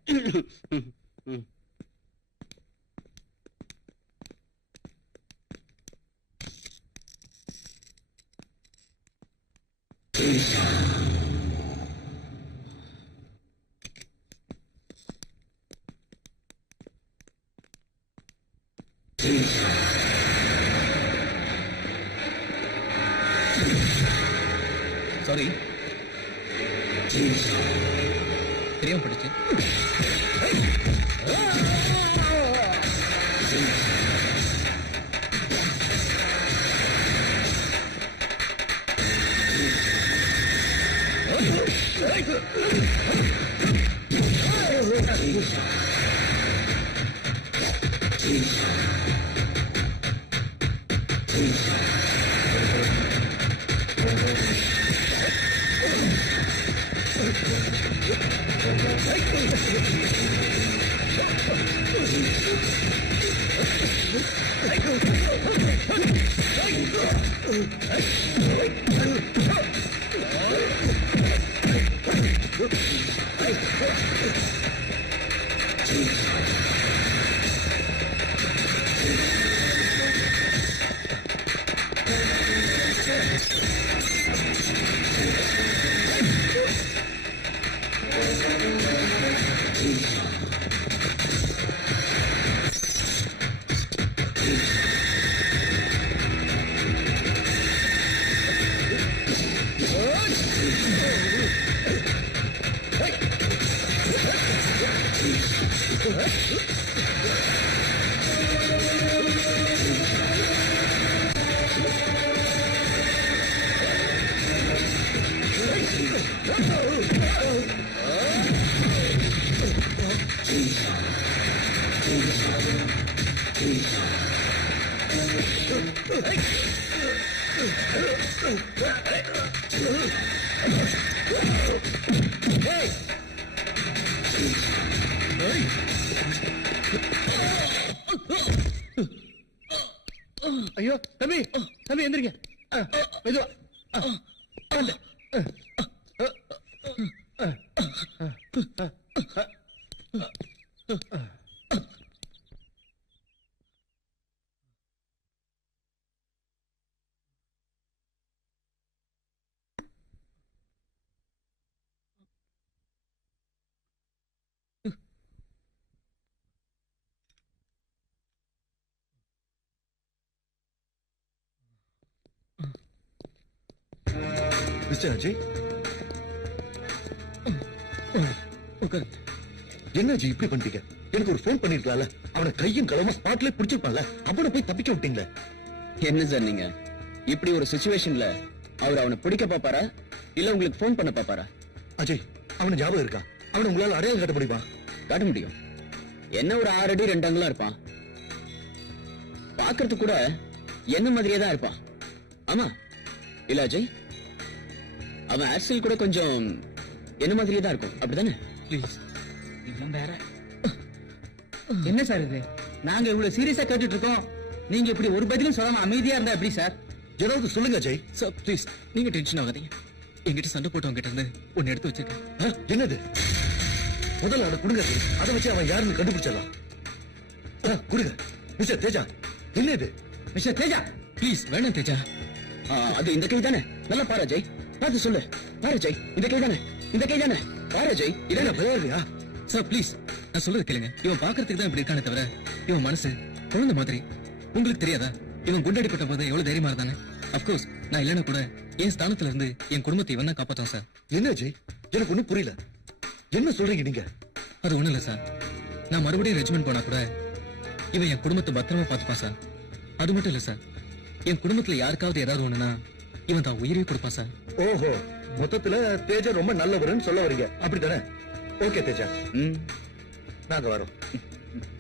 சாரி, தெரியாம படிச்சு. ஐயோ தம்பி, தம்பி எந்திரிங்க. மெதுவா. மிஸ்டர் அஜய், என்ன அஜய் இப்படி பண்ணிட்டீங்க? எனக்கு ஒரு போன் பண்ணிருக்கலாம்ல. அவனை கையும் களவுமா ஸ்பாட்ல பிடிச்சிருப்பான்ல. அவனை போய் தப்பிக்க விட்டீங்களே. என்ன சார் நீங்க இப்படி ஒரு சிச்சுவேஷன்ல அவர் அவனை பிடிக்க பாப்பாரா இல்ல உங்களுக்கு போன் பண்ண பாப்பாரா? அஜய், அவனை ஞாபகம் இருக்கா? அவனை உங்களால அடையாளம் காட்ட முடியுமா? காட்ட முடியும். என்ன ஒரு 6 அடி 2 அங்குலம் இருப்பான். பாக்குறது கூட என்ன மாதிரியே தான் இருப்பான். ஆமா இல்ல அஜய்? அவன் ஆக்சுவல் கூட கொஞ்சம் என்ன மாதிரியே தான் இருக்கும், அப்படிதானே? ப்ளீஸ், வேற என்ன சார் இது? நாங்க இவ்வளவு சீரியஸா கேட்டுட்டு இருக்கோம். நீங்க இப்படி ஒரு பதிலும் சொல்லாம அமைதியா இருந்தா எப்படி சார்? ஏதாவது சொல்லுங்க அஜய். சார் ப்ளீஸ், நீங்க டென்ஷன் ஆகாதீங்க. என்கிட்ட சண்டை போட்டவங்க கிட்ட இருந்து ஒன்னு எடுத்து வச்சிருக்கேன். என்னது? முதல்ல அவனை கொடுங்க அஜய். அதை வச்சு அவன் யாருன்னு கண்டுபிடிச்சிடலாம். கொடுங்க. மிஸ்டர் தேஜா, என்ன இது? மிஸ்டர் தேஜா, ப்ளீஸ் வேணாம் தேஜா. அது இந்த கை தானே? நல்லா பாரு அஜய், பார்த்து சொல்லு. பாரு அஜய், இந்த கை தானே? இந்த கை தானே? பாரு அஜய், இதென்ன விளையாடுறியா? சார் ப்ளீஸ், நான் சொல்றது கேளுங்க. இவன் பாக்குறதுக்கு தான் இப்படி இருக்கானே தவிர இவன் மனசு குழந்தை மாதிரி. உங்களுக்கு தெரியாதா இவன் குண்டாடிப்பட்ட போது எவ்வளவு தைரியமா இருந்தானே? அப்கோர்ஸ் நான் இல்லைன்னா கூட என் ஸ்தானத்துல இருந்து என் குடும்பத்தை இவன் தான் காப்பாத்தான் சார். என்ன அஜய், எனக்கு ஒண்ணும் புரியல. என்ன சொல்றீங்க நீங்க? அது ஒண்ணும் இல்ல சார். நான் மறுபடியும் ரெஜிமெண்ட் போனா கூட இவன் என் குடும்பத்தை பத்திரமா பாத்துப்பான் சார். அது மட்டும் இல்ல சார், என் குடும்பத்துல யாருக்காவது ஏதாவது ஒண்ணுனா இவன் தான் உயிரே கொடுப்பான் சார். ஓஹோ, மொத்தத்துல தேஜா ரொம்ப நல்லவருன்னு சொல்ல வரீங்க, அப்படித்தானே? ஓகே தேஜா, நாங்க வரோம்.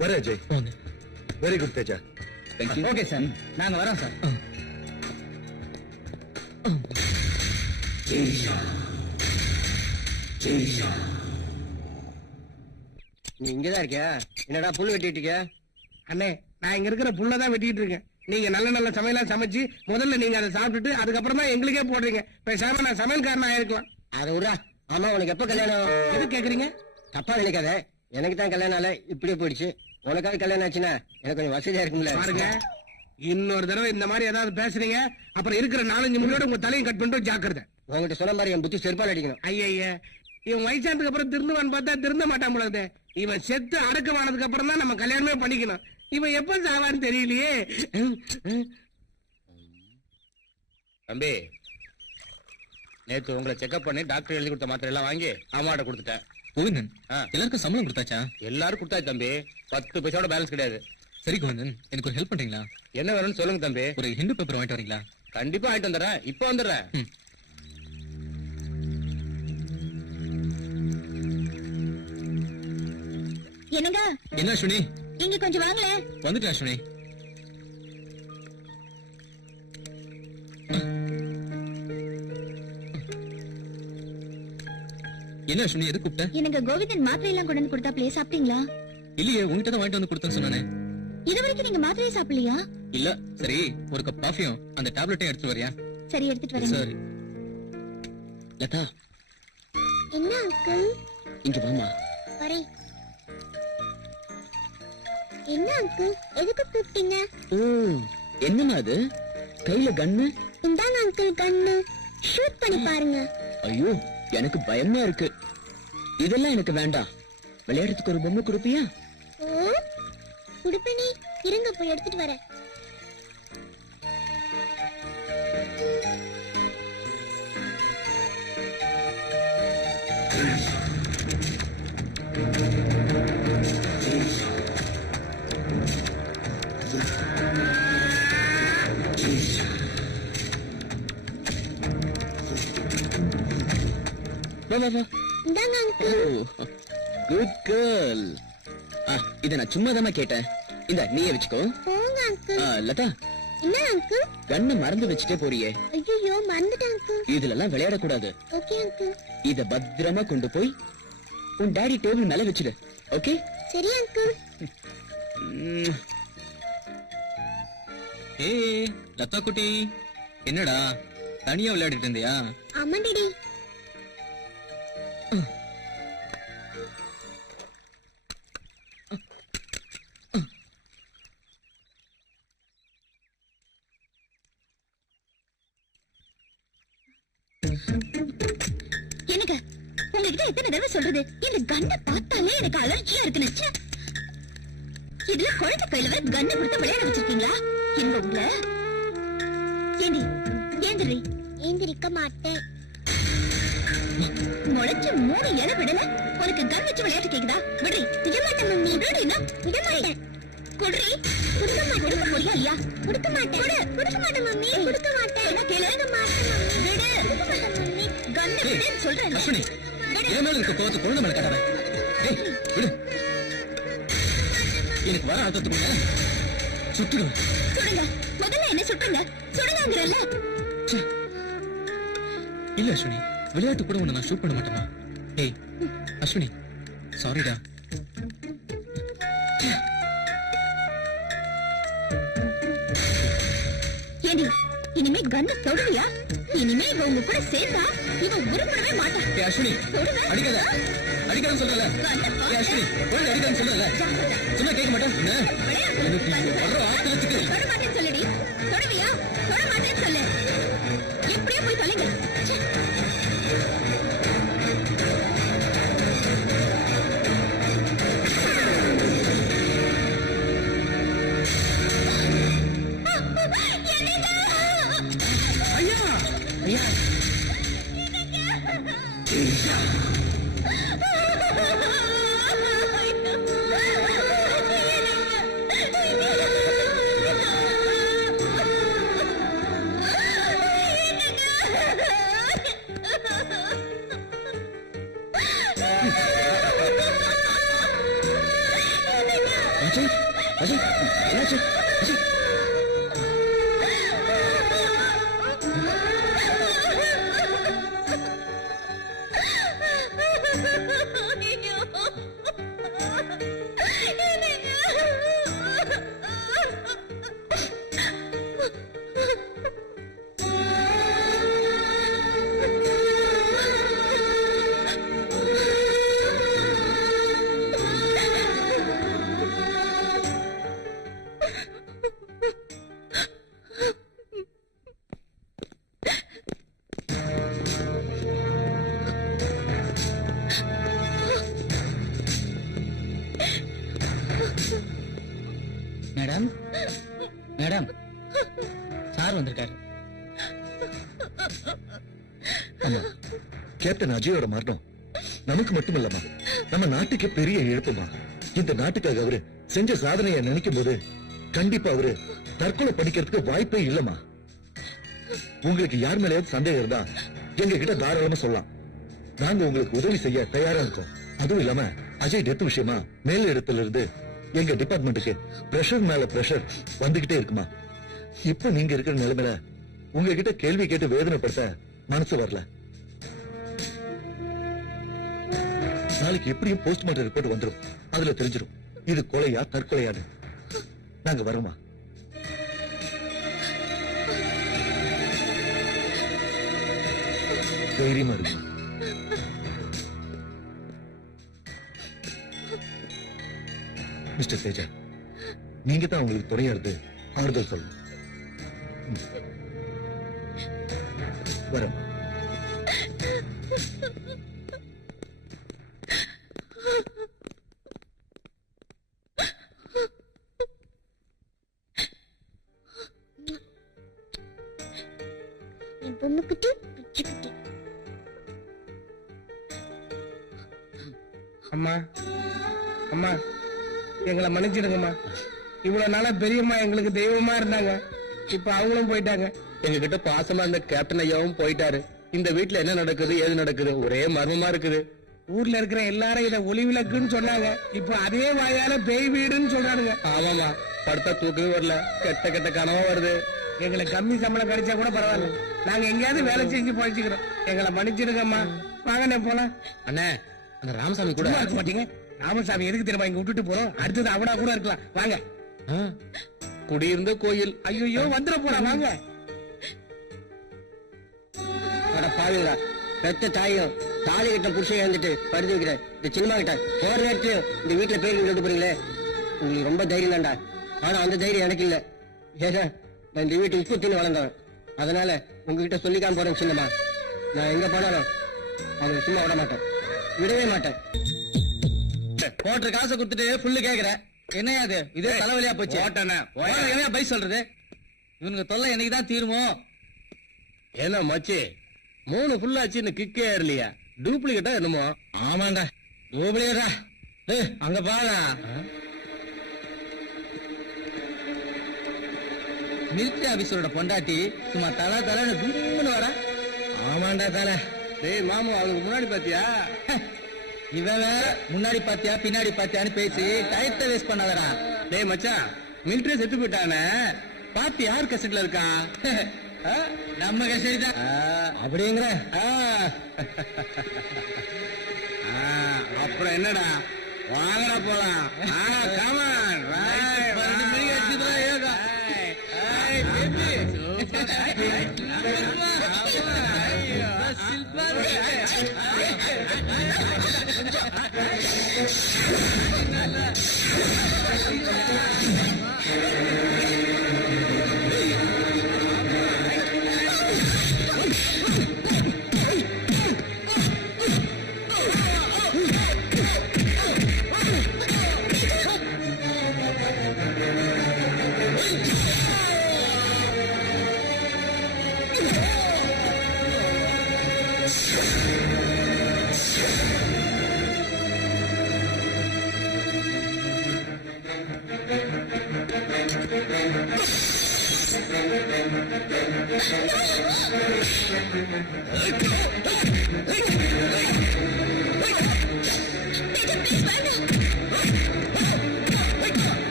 வர Ajay. Very good Teja. Okay sir, நாங்க வரோம் சார். நீ இங்கதான் இருக்கியா? என்னடா புல் வெட்டிட்டு இருக்கியா? அண்ணே, நான் இங்க இருக்கிற புல்லதான் வெட்டிட்டு இருக்கேன். நீங்க நல்ல நல்ல சமையலா சமைச்சு முதல்ல நீங்க அதை சாப்பிட்டுட்டு அதுக்கப்புறமா எங்களுக்கே போடுறீங்க. பேசாம நான் சமையல்காரனா ஆயிருக்கலாம். அதை விடா. ஆமா, உனக்கு எப்ப கல்யாணம்? எது கேக்குறீங்க? தப்பா நினைக்காத. எனக்கு தான் கல்யாணம் ஆல இப்படியே போயிடுச்சு. உனக்காவது கல்யாணம் ஆச்சுன்னா எனக்கு கொஞ்சம் வசதியா இருக்கும்ல. பாருங்க, இன்னொரு தடவை இந்த மாதிரி ஏதாவது பேசுறீங்க, அப்புறம் இருக்கிற 4-5 முடியோட உங்க தலையும் கட் பண்ணிட்டு ஜாக்கிரதை. உங்ககிட்ட சொன்ன மாதிரி என் புத்தி செருப்பால் அடிக்கணும். ஐயா, இவன் வயசானதுக்கு அப்புறம் திருந்துவான்னு பார்த்தா திருந்த மாட்டான் போலது. இவன் செத்து அடக்கமானதுக்கு அப்புறம் தான் நம்ம கல்யாணமே பண்ணிக்கணும். இவன் எப்ப சாவான்னு தெரியலையே. தம்பி, நேத்து உங்களை செக்அப் பண்ணி டாக்டர் எழுதி கொடுத்த மாத்திரை எல்லாம் வாங்கி அம்மாட்ட கொடுத்துட்டேன். கோவிந்தன், எல்லாருக்கும் சம்பளம் கொடுத்தாச்சா? எல்லாரும் கொடுத்தாச்சு தம்பி. 10 பைசாவோட பேலன்ஸ் கிடையாது. சரி கோவிந்தன், எனக்கு ஒரு ஹெல்ப் பண்றீங்களா? என்ன வேணும்னு சொல்லுங்க தம்பி. ஒரு ஹிந்து பேப்பர் வாங்கிட்டு வரீங்களா? கண்டிப்பா வாங்கிட்டு வந்துடுறேன். இப்ப வந்துடுறேன். என்னங்க? என்ன அஸ்வினி? இங்க கொஞ்சம் வாங்களே. வந்துட்டேன் அஸ்வினி. என்ன அஸ்வினி, எது கூப்பிட்ட? எனக்கு கோவிந்தன் மாத்திரை எல்லாம் கொண்டு வந்து கொடுத்தா பிளே சாப்பிட்டீங்களா? இல்லையே, உங்ககிட்ட தான் வாங்கிட்டு வந்து கொடுத்தேன்னு சொன்னானே. இது வரைக்கும் நீங்க மாத்திரையே சாப்பிடலையா? இல்ல. சரி, ஒரு கப் காஃபியும் அந்த டேப்லெட்டையும் எடுத்து வரியா? சரி, எடுத்துட்டு வரேன். சரி. லதா, என்ன அங்கிள்? இங்க வாமா. வரேன். என்ன அங்கிள், எதுக்கு கூப்பிட்டீங்க? ஓ, என்னமா அது? கையில கன்னு? இந்தாங்க அங்கிள் கன்னு. ஷூட் பண்ணி பாருங்க. ஐயோ, எனக்கு பயமா இருக்கு. இதெல்லாம் எனக்கு வேண்டாம். விளையாடுறதுக்கு ஒரு பொம்மை கொடுப்பியா? ஓ, குடுப்பேனே. இருங்க, போய் எடுத்துட்டு வரேன். வா வா வா. இந்தாங்க அங்கிள். Good girl. இத நான் சும்மா தான் கேட்டேன். இந்த நீயே வச்சுக்கோ. போங்க அங்கிள். லதா, என்ன அங்கிள்? கண்ணை மறந்து வச்சுட்டே போறியே. ஐயோ, மறந்துட்டேன் அங்கிள். இதுல எல்லாம் விளையாடக்கூடாது. Okay uncle. இத பத்திரமா கொண்டு போய் உன் டாடி டேபிள் மேல வச்சிடு. ஓகே? சரி அங்கிள். ஏய் லதா குட்டி, என்னடா தனியா விளையாடிட்டு இருந்தியா? ஆமா டாடி. எனக்கு உங்ககிட்ட எத்தனை தடவை சொல்றது, இந்த கண்ணை பார்த்தாலே எனக்கு அலர்ஜியா இருக்குன்னு. இதுல குழந்தை கையில வர கண்ணை கொடுத்து விளையாட வச்சிருக்கீங்களா? எங்க உங்களை ஏண்டி ஏந்திரி. ஏந்திரிக்க மாட்டேன். முளைச்ச 3 இலை விடல, உனக்கு கண் வச்சு விளையாட்டு கேக்குதா? விடுறி. விட மாட்டேன் மம்மி. விடுறீன்னா விட மாட்டேன். குடுறி. கொடுக்க மாட்டேன். கொடுக்க போறியா இல்லையா? கொடுக்க மாட்டேன். கொடுக்க மாட்டேன் மம்மி. கொடுக்க மாட்டேன். என்ன கேளு? கொடுக்க மாட்டேன் மம்மி. விடு. கொடுக்க மாட்டேன் மம்மி. கண்ணை விடுன்னு சொல்றேன். அஸ்வினி, என் மேல இருக்க கோவத்தை குழந்தை மேல காட்டாத. ஏய், விடு. எனக்கு வர அர்த்தத்துக்குள்ள சுட்டுடும். சுடுங்க. முதல்ல என்ன சுட்டுங்க. சுடுங்கங்கறல்ல. இல்ல அஸ்வினி, விளையாட்டு கூட உன்னை நான் ஷூட் பண்ண மாட்டேமா. ஏய் அஸ்வினி, சாரிடா. ஏண்டி, இனிமே கண்ணை தொடுவியா? இனிமே இவ உங்க கூட சேர்ந்தா இவன் உருப்படவே மாட்டான். ஏய் அஸ்வினி, தொடுங்க. அடிக்காத. அடிக்காதன்னு சொல்லல. ஏய் அஸ்வினி, ஒழுங்கா அடிக்காதன்னு சொல்லல. சொன்னா கேட்க மாட்டேன். என்ன? வர்ற ஆத்திரத்துக்கு தொட மாட்டேன்னு சொல்லுடி. தொடுவியா? தொட மாட்டேன்னு சொல்லு. எப்படியோ போய் தொலைங்க. ஐயா, ஐயா, அஜய், அஜய், என்னாச்சு? அஜய். சார் வந்திருக்காரு. ஆமா, கேப்டன் அஜயோட மரணம் நமக்கு மட்டும் இல்லம்மா, நம்ம நாட்டுக்கு பெரிய இழப்புமா. இந்த நாட்டுக்காக அவரு செஞ்ச சாதனையை நினைக்கும் போது கண்டிப்பா அவரு தற்கொலை பண்ணிக்கிறதுக்கு வாய்ப்பே இல்லம்மா. உங்களுக்கு யார் மேலேயாவது சந்தேகம் இருந்தா எங்க கிட்ட தாராளமா சொல்லலாம். நாங்க உங்களுக்கு உதவி செய்ய தயாரா இருக்கோம். அதுவும் இல்லாம அஜய் டெத் விஷயமா மேல் இடத்துல இருந்து எங்க டிபார்ட்மெண்ட்டுக்கு பிரஷர் மேல பிரஷர் வந்துகிட்டே இருக்குமா. இப்ப நீங்க இருக்கிற நிலைமையில உங்ககிட்ட கேள்வி கேட்டு வேதனைப்படுத்த மனசு வரல. நாளைக்கு எப்படியும் போஸ்ட்மார்ட்டம் ரிப்போர்ட் வந்துரும். அதுல தெரிஞ்சிடும் இது கொலையா தற்கொலையான்னு. நாங்க வரோமா? தைரியமா இருக்கு. மிஸ்டர் தேஜா, நீங்க தான் உங்களுக்கு துணையா இருந்து ஆறுதல் சொல்லணும். வரோம். பொம்முக்குட்டி பிச்சுக்குட்டி. அம்மா அம்மா எங்களை மன்னிச்சிடுங்கம்மா. இவ்வளவு நாளா பெரியம்மா எங்களுக்கு தெய்வமா இருந்தாங்க. இப்ப அவங்களும் போயிட்டாங்க. எங்க கிட்ட பாசமா இருந்த கேப்டன் ஐயாவும் போயிட்டாரு. இந்த வீட்டுல என்ன நடக்குது ஏது நடக்குது ஒரே மர்மமா இருக்குது. ஊர்ல இருக்கிற எல்லாரும் இத ஒளிவிளக்குன்னு சொன்னாங்க. இப்ப அதே வாயால பேய் வீடுன்னு சொல்றானுங்க. ஆமாமா, படுத்தா தூக்கவே வரல, கெட்ட கெட்ட கனவா வருது. எங்களுக்கு கம்மி சம்பளம் கிடைச்சா கூட பரவாயில்ல, நாங்க எங்கேயாவது வேலை செஞ்சு பழிச்சுக்கிறோம். எங்களை மன்னிச்சிடுங்கம்மா. வாங்கண்ணே போலாம். அண்ணே, அந்த ராமசாமி கூட சும்மா இருக்க மாட்டீங்க. ராமசாமி எதுக்கு தெரியுமா இங்க விட்டுட்டு போறோம்? அடுத்தது அவனா கூட இருக்கலாம். வாங்க. குடியிருந்த கோயில். ஐயோ வந்துட போறா. வாங்க. அட பாருங்களா, பெத்த தாயும் தாலி கிட்ட புருஷன் எழுந்துட்டு படுத்து வைக்கிற இந்த சினிமா கிட்ட போற நேரத்து இந்த வீட்டுல பேர் விட்டு போறீங்களே, உங்களுக்கு ரொம்ப தைரியம் தான்டா. ஆனா அந்த தைரியம் எனக்கு இல்ல. ஏன்னா நான் இந்த வீட்டு உப்பு தின்னு வளர்ந்தவன். அதனால உங்ககிட்ட சொல்லிக்காம போறேன் சின்னம்மா. நான் எங்க போனாலும் அவங்க சும்மா விட மாட்டேன், விடவே மாட்டேன். போட்ட காசை கொடுத்துட்டு புல்லு கேக்குற என்னையா அது? இதே தலைவலியா போச்சு. என்ன பை சொல்றது? இவனுக்கு தொல்லை என்னைக்குதான் தீருமோ? ஏன்னா மச்சி 3 புல்லாச்சு இன்னும் கிக்கே ஏறலையா? டூப்ளிகேட்டா என்னமோ? ஆமாண்டா டூப்ளிகேட்டா. அங்க பாருடா, மிலிட்டரி ஆபீசரோட பொண்டாட்டி சும்மா தலை தலைன்னு கும்முன்னு வர. ஆமாண்டா தலை. டேய் மாமு, அவனுக்கு முன்னாடி பாத்தியா? இவன் முன்னாடி பாத்தியா பின்னாடி பாத்தியான்னு பேசி டயத்தை வேஸ்ட் பண்ணாதடா. டேய் மச்சான், மிலிட்டரி செத்து போயிட்டானே, பாத்து யார் கசட்ல இருக்கான்? நம்ம கசடி தான் அப்படிங்கிற. அப்புறம் என்னடா, வாங்கடா போலாம். காமன் 12 மணிக்கு அடிச்சுதான் ஏதா.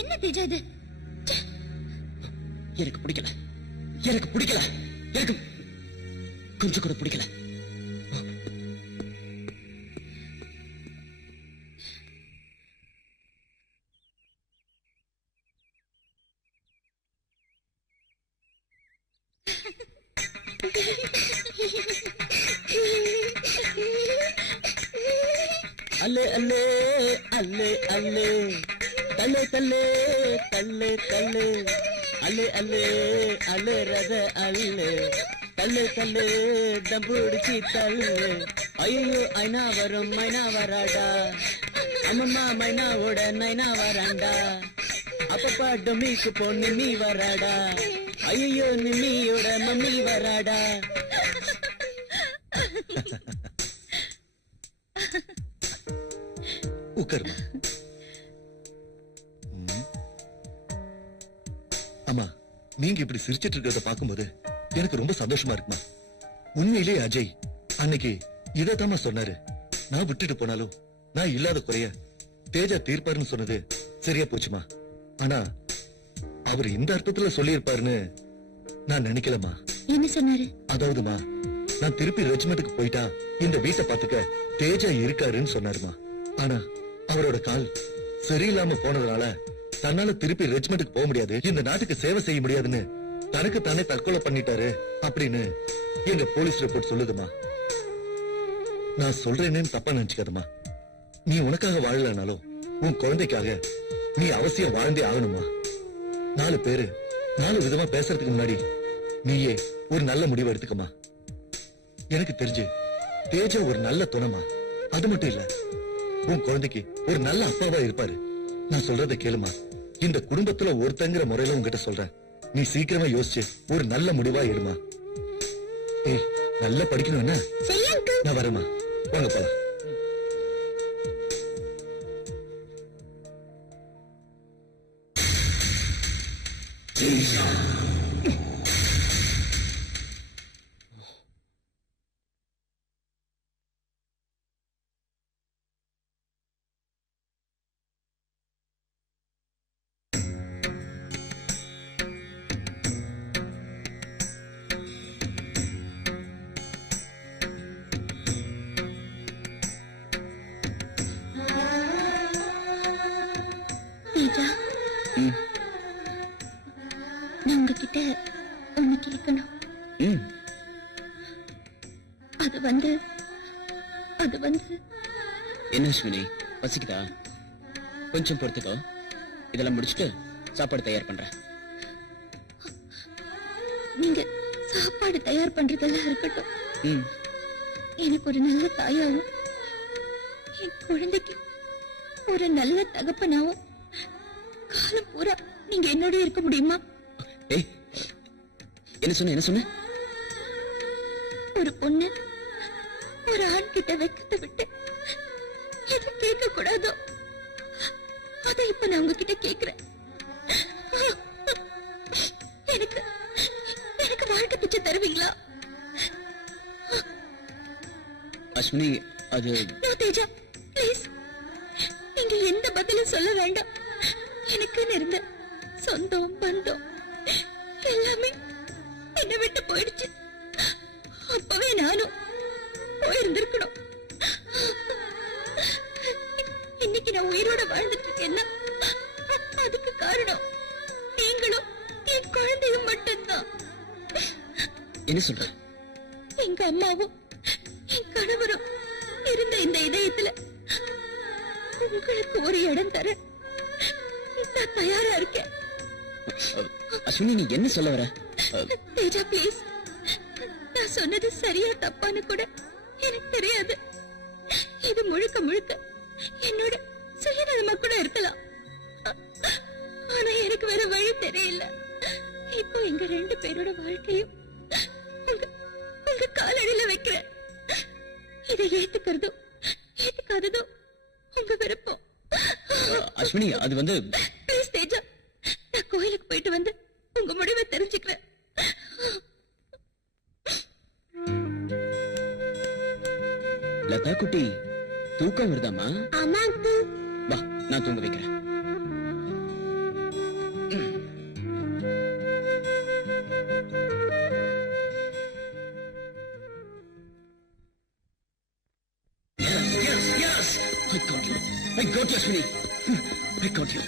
என்னது தேஜா இது? எனக்கு பிடிக்கல, எனக்கு பிடிக்கல, எனக்கு கொஞ்சம் கூட பிடிக்கல. அல்லே அல்லே அல்லே அல்லே தல்லே தல்லே தல்லே தல்லே அல்லே அல்லே அல்லே ரத அல்லே தல்லே தல்லே தம்புடிச்சி தல்லே ஐயோ ஐநா வரும் மைனா வராடா அம்மம்மா மைனாவோட நைனா வராண்டா அப்பப்பா டொமிக்கு பொண்ணு நீ வராடா ஐயோ நிம்மியோட மம்மி வராடா. உட்காருமா. அம்மா, நீங்க இப்படி சிரிச்சிட்டு இருக்கிறத பாக்கும்போது எனக்கு ரொம்ப சந்தோஷமா இருக்குமா. உண்மையிலே அஜய் அன்னைக்கு இதத்தாமா சொன்னாரு. நான் விட்டுட்டு போனாலும் நான் இல்லாத குறைய தேஜா தீர்ப்பாருன்னு சொன்னது சரியா போச்சுமா. ஆனா அவர் இந்த அர்த்தத்துல சொல்லி இருப்பாருன்னு நான் நினைக்கலமா. என்ன சொன்னாரு? அதாவதுமா, நான் திருப்பி ரெஜிமெண்ட்டுக்கு போயிட்டா இந்த வீட்டை பாத்துக்க தேஜா இருக்காருன்னு சொன்னாருமா. ஆனா அவரோட கால் சரியில்லாம போனதுனால தன்னால திருப்பி ரெஜிமெண்ட்டுக்கு போக முடியாது, இந்த நாட்டுக்கு சேவை செய்ய முடியாதுன்னு தனக்கு தானே தற்கொலை பண்ணிட்டாரு அப்படின்னு எங்க போலீஸ் ரிப்போர்ட் சொல்லுதுமா. நான் சொல்றேன்னு தப்பா நினைச்சுக்காதமா. நீ உனக்காக வாழலனாலும் உன் குழந்தைக்காக நீ அவசியம் வாழ்ந்தே ஆகணுமா. 4 பேரு 4 விதமா பேசுறதுக்கு முன்னாடி நீயே ஒரு நல்ல முடிவு எடுத்துக்கமா. எனக்கு தெரிஞ்சு தேஜா ஒரு நல்ல துணைமா. அது மட்டும் இல்ல, உன் குழந்தைக்கு ஒரு நல்ல அப்பாவா இருப்பாரு. நான் சொல்றத கேளுமா. இந்த குடும்பத்துல ஒருத்தங்கிற முறையில உங்ககிட்ட சொல்றேன். நீ சீக்கிரமா யோசிச்சு ஒரு நல்ல முடிவா எடுமா. ஏய், நல்லா படிக்கணும் என்ன? நான் வரேமா. வாங்க போலாம். தேஜா, நான் உங்ககிட்ட ஒண்ணு கேட்கணும். அது வந்து என்ன அஸ்வினி, பசிக்குதா? கொஞ்சம் பொறுத்துக்கோ, இதெல்லாம் முடிச்சுட்டு சாப்பாடு தயார் பண்றேன். நீங்க சாப்பாடு தயார் பண்றதெல்லாம் இருக்கட்டும். எனக்கு ஒரு நல்ல தாயாவும் என் குழந்தைக்கு ஒரு நல்ல தகப்பனாவும் காலம் பூரா நீங்க என்னோட இருக்க முடியுமா? ஏய், என்ன சொன்ன? ஒரு பொண்ணு ஒரு ஆண் கிட்ட வெக்கத்தை விட்டு எது கேட்க கூடாதோ அதை இப்ப நான் உங்ககிட்ட கேக்குறேன். எனக்கு வாழ்க்கை பிச்சை தருவீங்களா? அஸ்வினி, அது தேஜா, ப்ளீஸ், நீங்க எந்த பதிலும் சொல்ல வேண்டாம். எனக்குன்னு இருந்த சொந்தம் பந்தம் எல்லாமே என்னை விட்டு போயிடுச்சு. அப்பவே நானும் போயிருந்திருக்கணும். இன்னைக்கு நான் உயிரோட வாழ்ந்துட்டு இருக்கேன்னா அதுக்கு காரணம் நீங்களும் என் குழந்தையும் மட்டும்தான். என்ன சொல்ற? எங்க அம்மாவும் என் கணவரும் இருந்த இந்த இதயத்துல உங்களுக்கு ஒரு இடம் தர நான் தயாரா இருக்கேன். அஸ்வினி, நீ என்ன சொல்ல வர? தேஜா, ப்ளீஸ், நான் சொன்னது சரியா தப்பான்னு கூட எனக்கு தெரியாது. இது முழுக்க முழுக்க என்னோட சுயநலமா கூட இருக்கலாம். ஆனா எனக்கு வேற வழி தெரியல. இப்போ எங்க 2 பேரோட வாழ்க்கையும் உங்க காலடியில வைக்கிறேன். இதை ஏத்துக்கிறதும் ஏத்துக்காததும் உங்க விருப்பம். அஸ்வினி, அது வந்து ப்ளீஸ் தேஜா, நான் கோயிலுக்கு போயிட்டு வந்து உங்க முடிவை தெரிஞ்சுக்கிறேன். லதா குட்டி, தூக்கம் வருதாமா? ஆமா அங்கிள். வா, நான் தூங்க வைக்கிறேன். got you. I got you, Ashwini. I got you.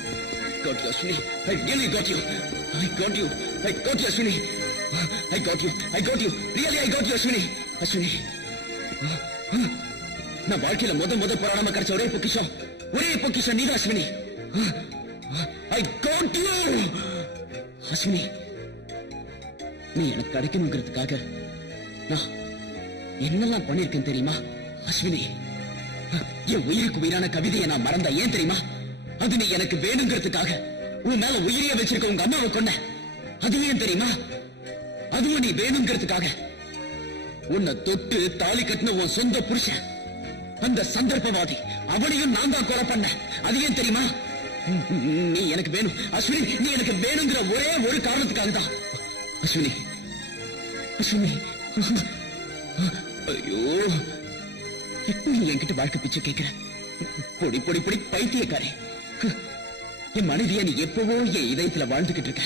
Got you, Ashwini. I really got you. I got you. I got you, Ashwini. I got you. I got you. Really, I got you, Ashwini. Ashwini. நான் வாழ்க்கையில முத போராடாம கிடைச்ச ஒரே பொக்கிஷம் நீதான் Ashwini. I got you. Ashwini, நீ எனக்கு கிடைக்கணுங்கிறதுக்காக நான் என்னெல்லாம் பண்ணிருக்கேன் தெரியுமா அஸ்வினி? என் உயிருக்கு உயிரான கவிதையை நான் மறந்தா ஏன் தெரியுமா? அது நீ எனக்கு வேணுங்கிறதுக்காக உன் மேல உயிரிய வச்சிருக்க உங்க அம்மாவை கொன்ன. அது ஏன் தெரியுமா? அதுவும் நீ வேணுங்கிறதுக்காக உன்னை தொட்டு தாலி கட்டின உன் சொந்த புருஷன், அந்த சந்தர்ப்பவாதி, அவனையும் நான் தான் கொலை பண்ண. அது ஏன் தெரியுமா? நீ எனக்கு வேணும் அஸ்வினி. நீ எனக்கு வேணுங்கிற ஒரே ஒரு காரணத்துக்காக தான் அஸ்வினி. அஸ்வினி, ஐயோ, இப்போ நீ என்கிட்ட வாழ்க்கை பிச்சை கேட்கிற? பொடி பொடி பொடி பைத்தியக்காரே. என் மனைவிய நீ எப்பவோ என் இதயத்துல வாழ்ந்துகிட்டு இருக்க.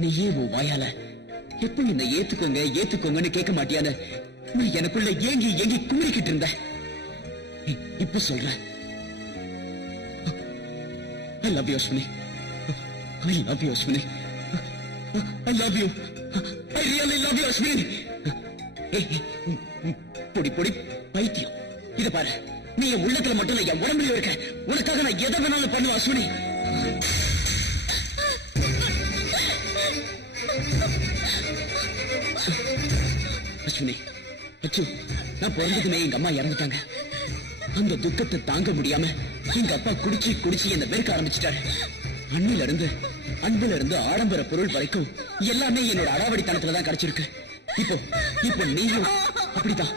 நீயே உன் வாயால எப்ப என்ன ஏத்துக்கோங்கன்னு கேட்க மாட்டியான்னு நான் எனக்குள்ள ஏங்கி கும்பிக்கிட்டு இருந்த. இப்ப சொல்ற I love you, Ashwini. I love you, Ashwini. I love you. I really love you, Ashwini. பொடி பொடி பைத்தியம். இத பாரு, நீ என் உள்ளத்துல மட்டும் இல்ல, என் உடம்புல இருக்க. உனக்காக நான் எதை வேணாலும் பண்ணுவேன் அஸ்வினி. அஸ்வினி, அச்சு, நான் பிறந்ததுமே எங்க அம்மா இறந்துட்டாங்க. அந்த துக்கத்தை தாங்க முடியாம எங்க அப்பா குடிச்சு என்ன வெறுக்க ஆரம்பிச்சிட்டாரு. அன்புல இருந்து ஆடம்பர பொருள் வரைக்கும் எல்லாமே என்னோட அடாவடித்தனத்துல தான் கிடைச்சிருக்கு. இப்போ நீயும் அப்படிதான்.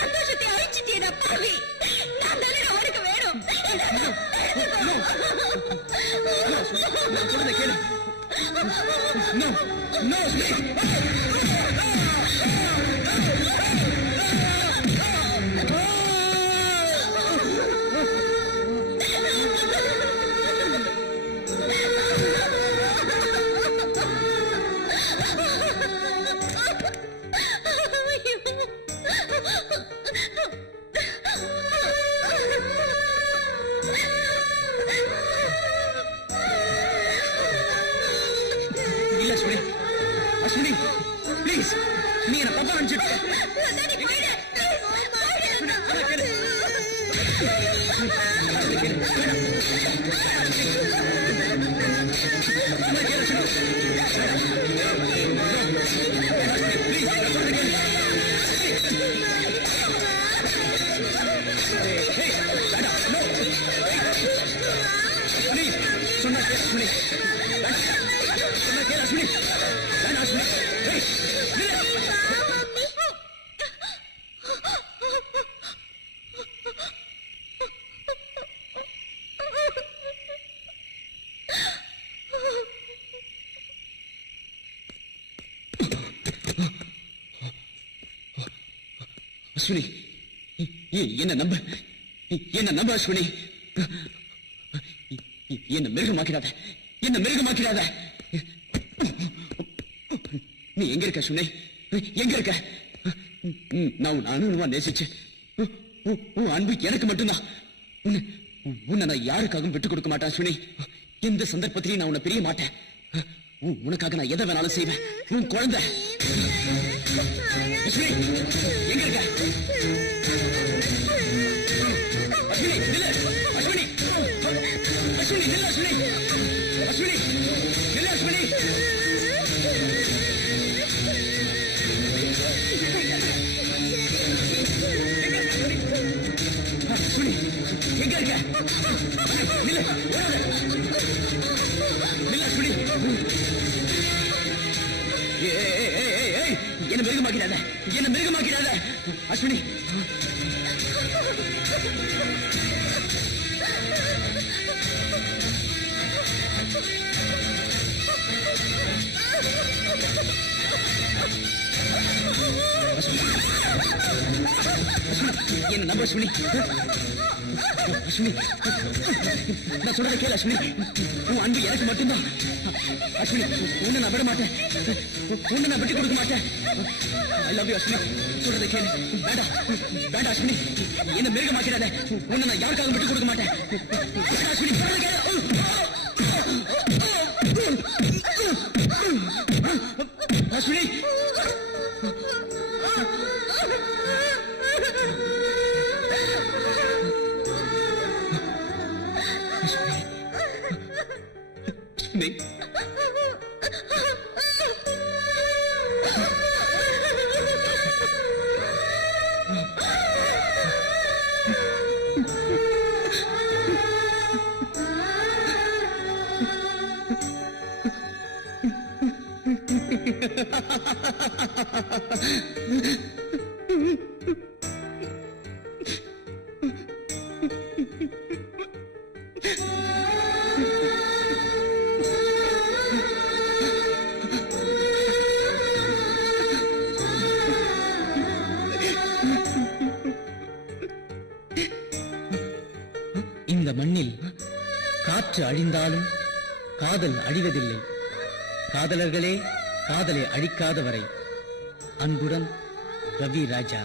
சந்தோஷத்தை அழிச்சிட்டேடா பாவி. நான் அவனுக்கு வேணும். அஸ்வினி, ப்ளீஸ், நீ என்ன தப்பா நினைச்சிட்டு அஸ்வினி, என்ன நம்ப அஸ்வினி. என்ன மிருகமாக்கிறாத. நீ எங்க இருக்க அஸ்வினி? எங்க இருக்க? நான் உன் அணுவா நேசிச்சு உன் அன்பு எனக்கு மட்டும்தான். உன்னை நான் யாருக்காகவும் விட்டுக் கொடுக்க மாட்டேன் அஸ்வினி. எந்த சந்தர்ப்பத்திலையும் நான் உன்னை பிரிய மாட்டேன். உனக்காக நான் எதை வேணாலும் செய்வேன். உன் குழந்தை அஸ்வினி, எங்க இருக்க? அஸ்வினி, நில்லு. அஸ்வினி, அஸ்வினி, நில்லு. அஸ்வினி, அஸ்வினி, நில்லு. அஸ்வினி, அஸ்வினி, எங்க இருக்க? நில்லு. நில்லு அஸ்வினி. என்ன மிருகமாக்கிறாத அஸ்வினி. என்ன நம்ப அஸ்வினி. அஸ்வினி நான் சொல்றத கேளு அஸ்வினி உன் அன்பு எனக்கு மட்டும்தான் அஸ்வினி உன்னை நான் விட மாட்டேன் உன்னை நான் விட்டு கொடுக்க மாட்டேன் ஐ லவ் யூ அஸ்வினி சொல்றத கேளு வேண்டாம் வேண்டாம் அஸ்வினி என்ன மிருக மாட்டிடாத உன்னை நான் யாருக்காக விட்டு கொடுக்க மாட்டேன் அஸ்வினி சொல்றத கேளு அஸ்வினி இந்த மண்ணில் காற்று அழிந்தாலும் காதல் அழிவதில்லை. காதலர்களே காதலை அழிக்காத வரை. அன்புடன் ரவி ராஜா.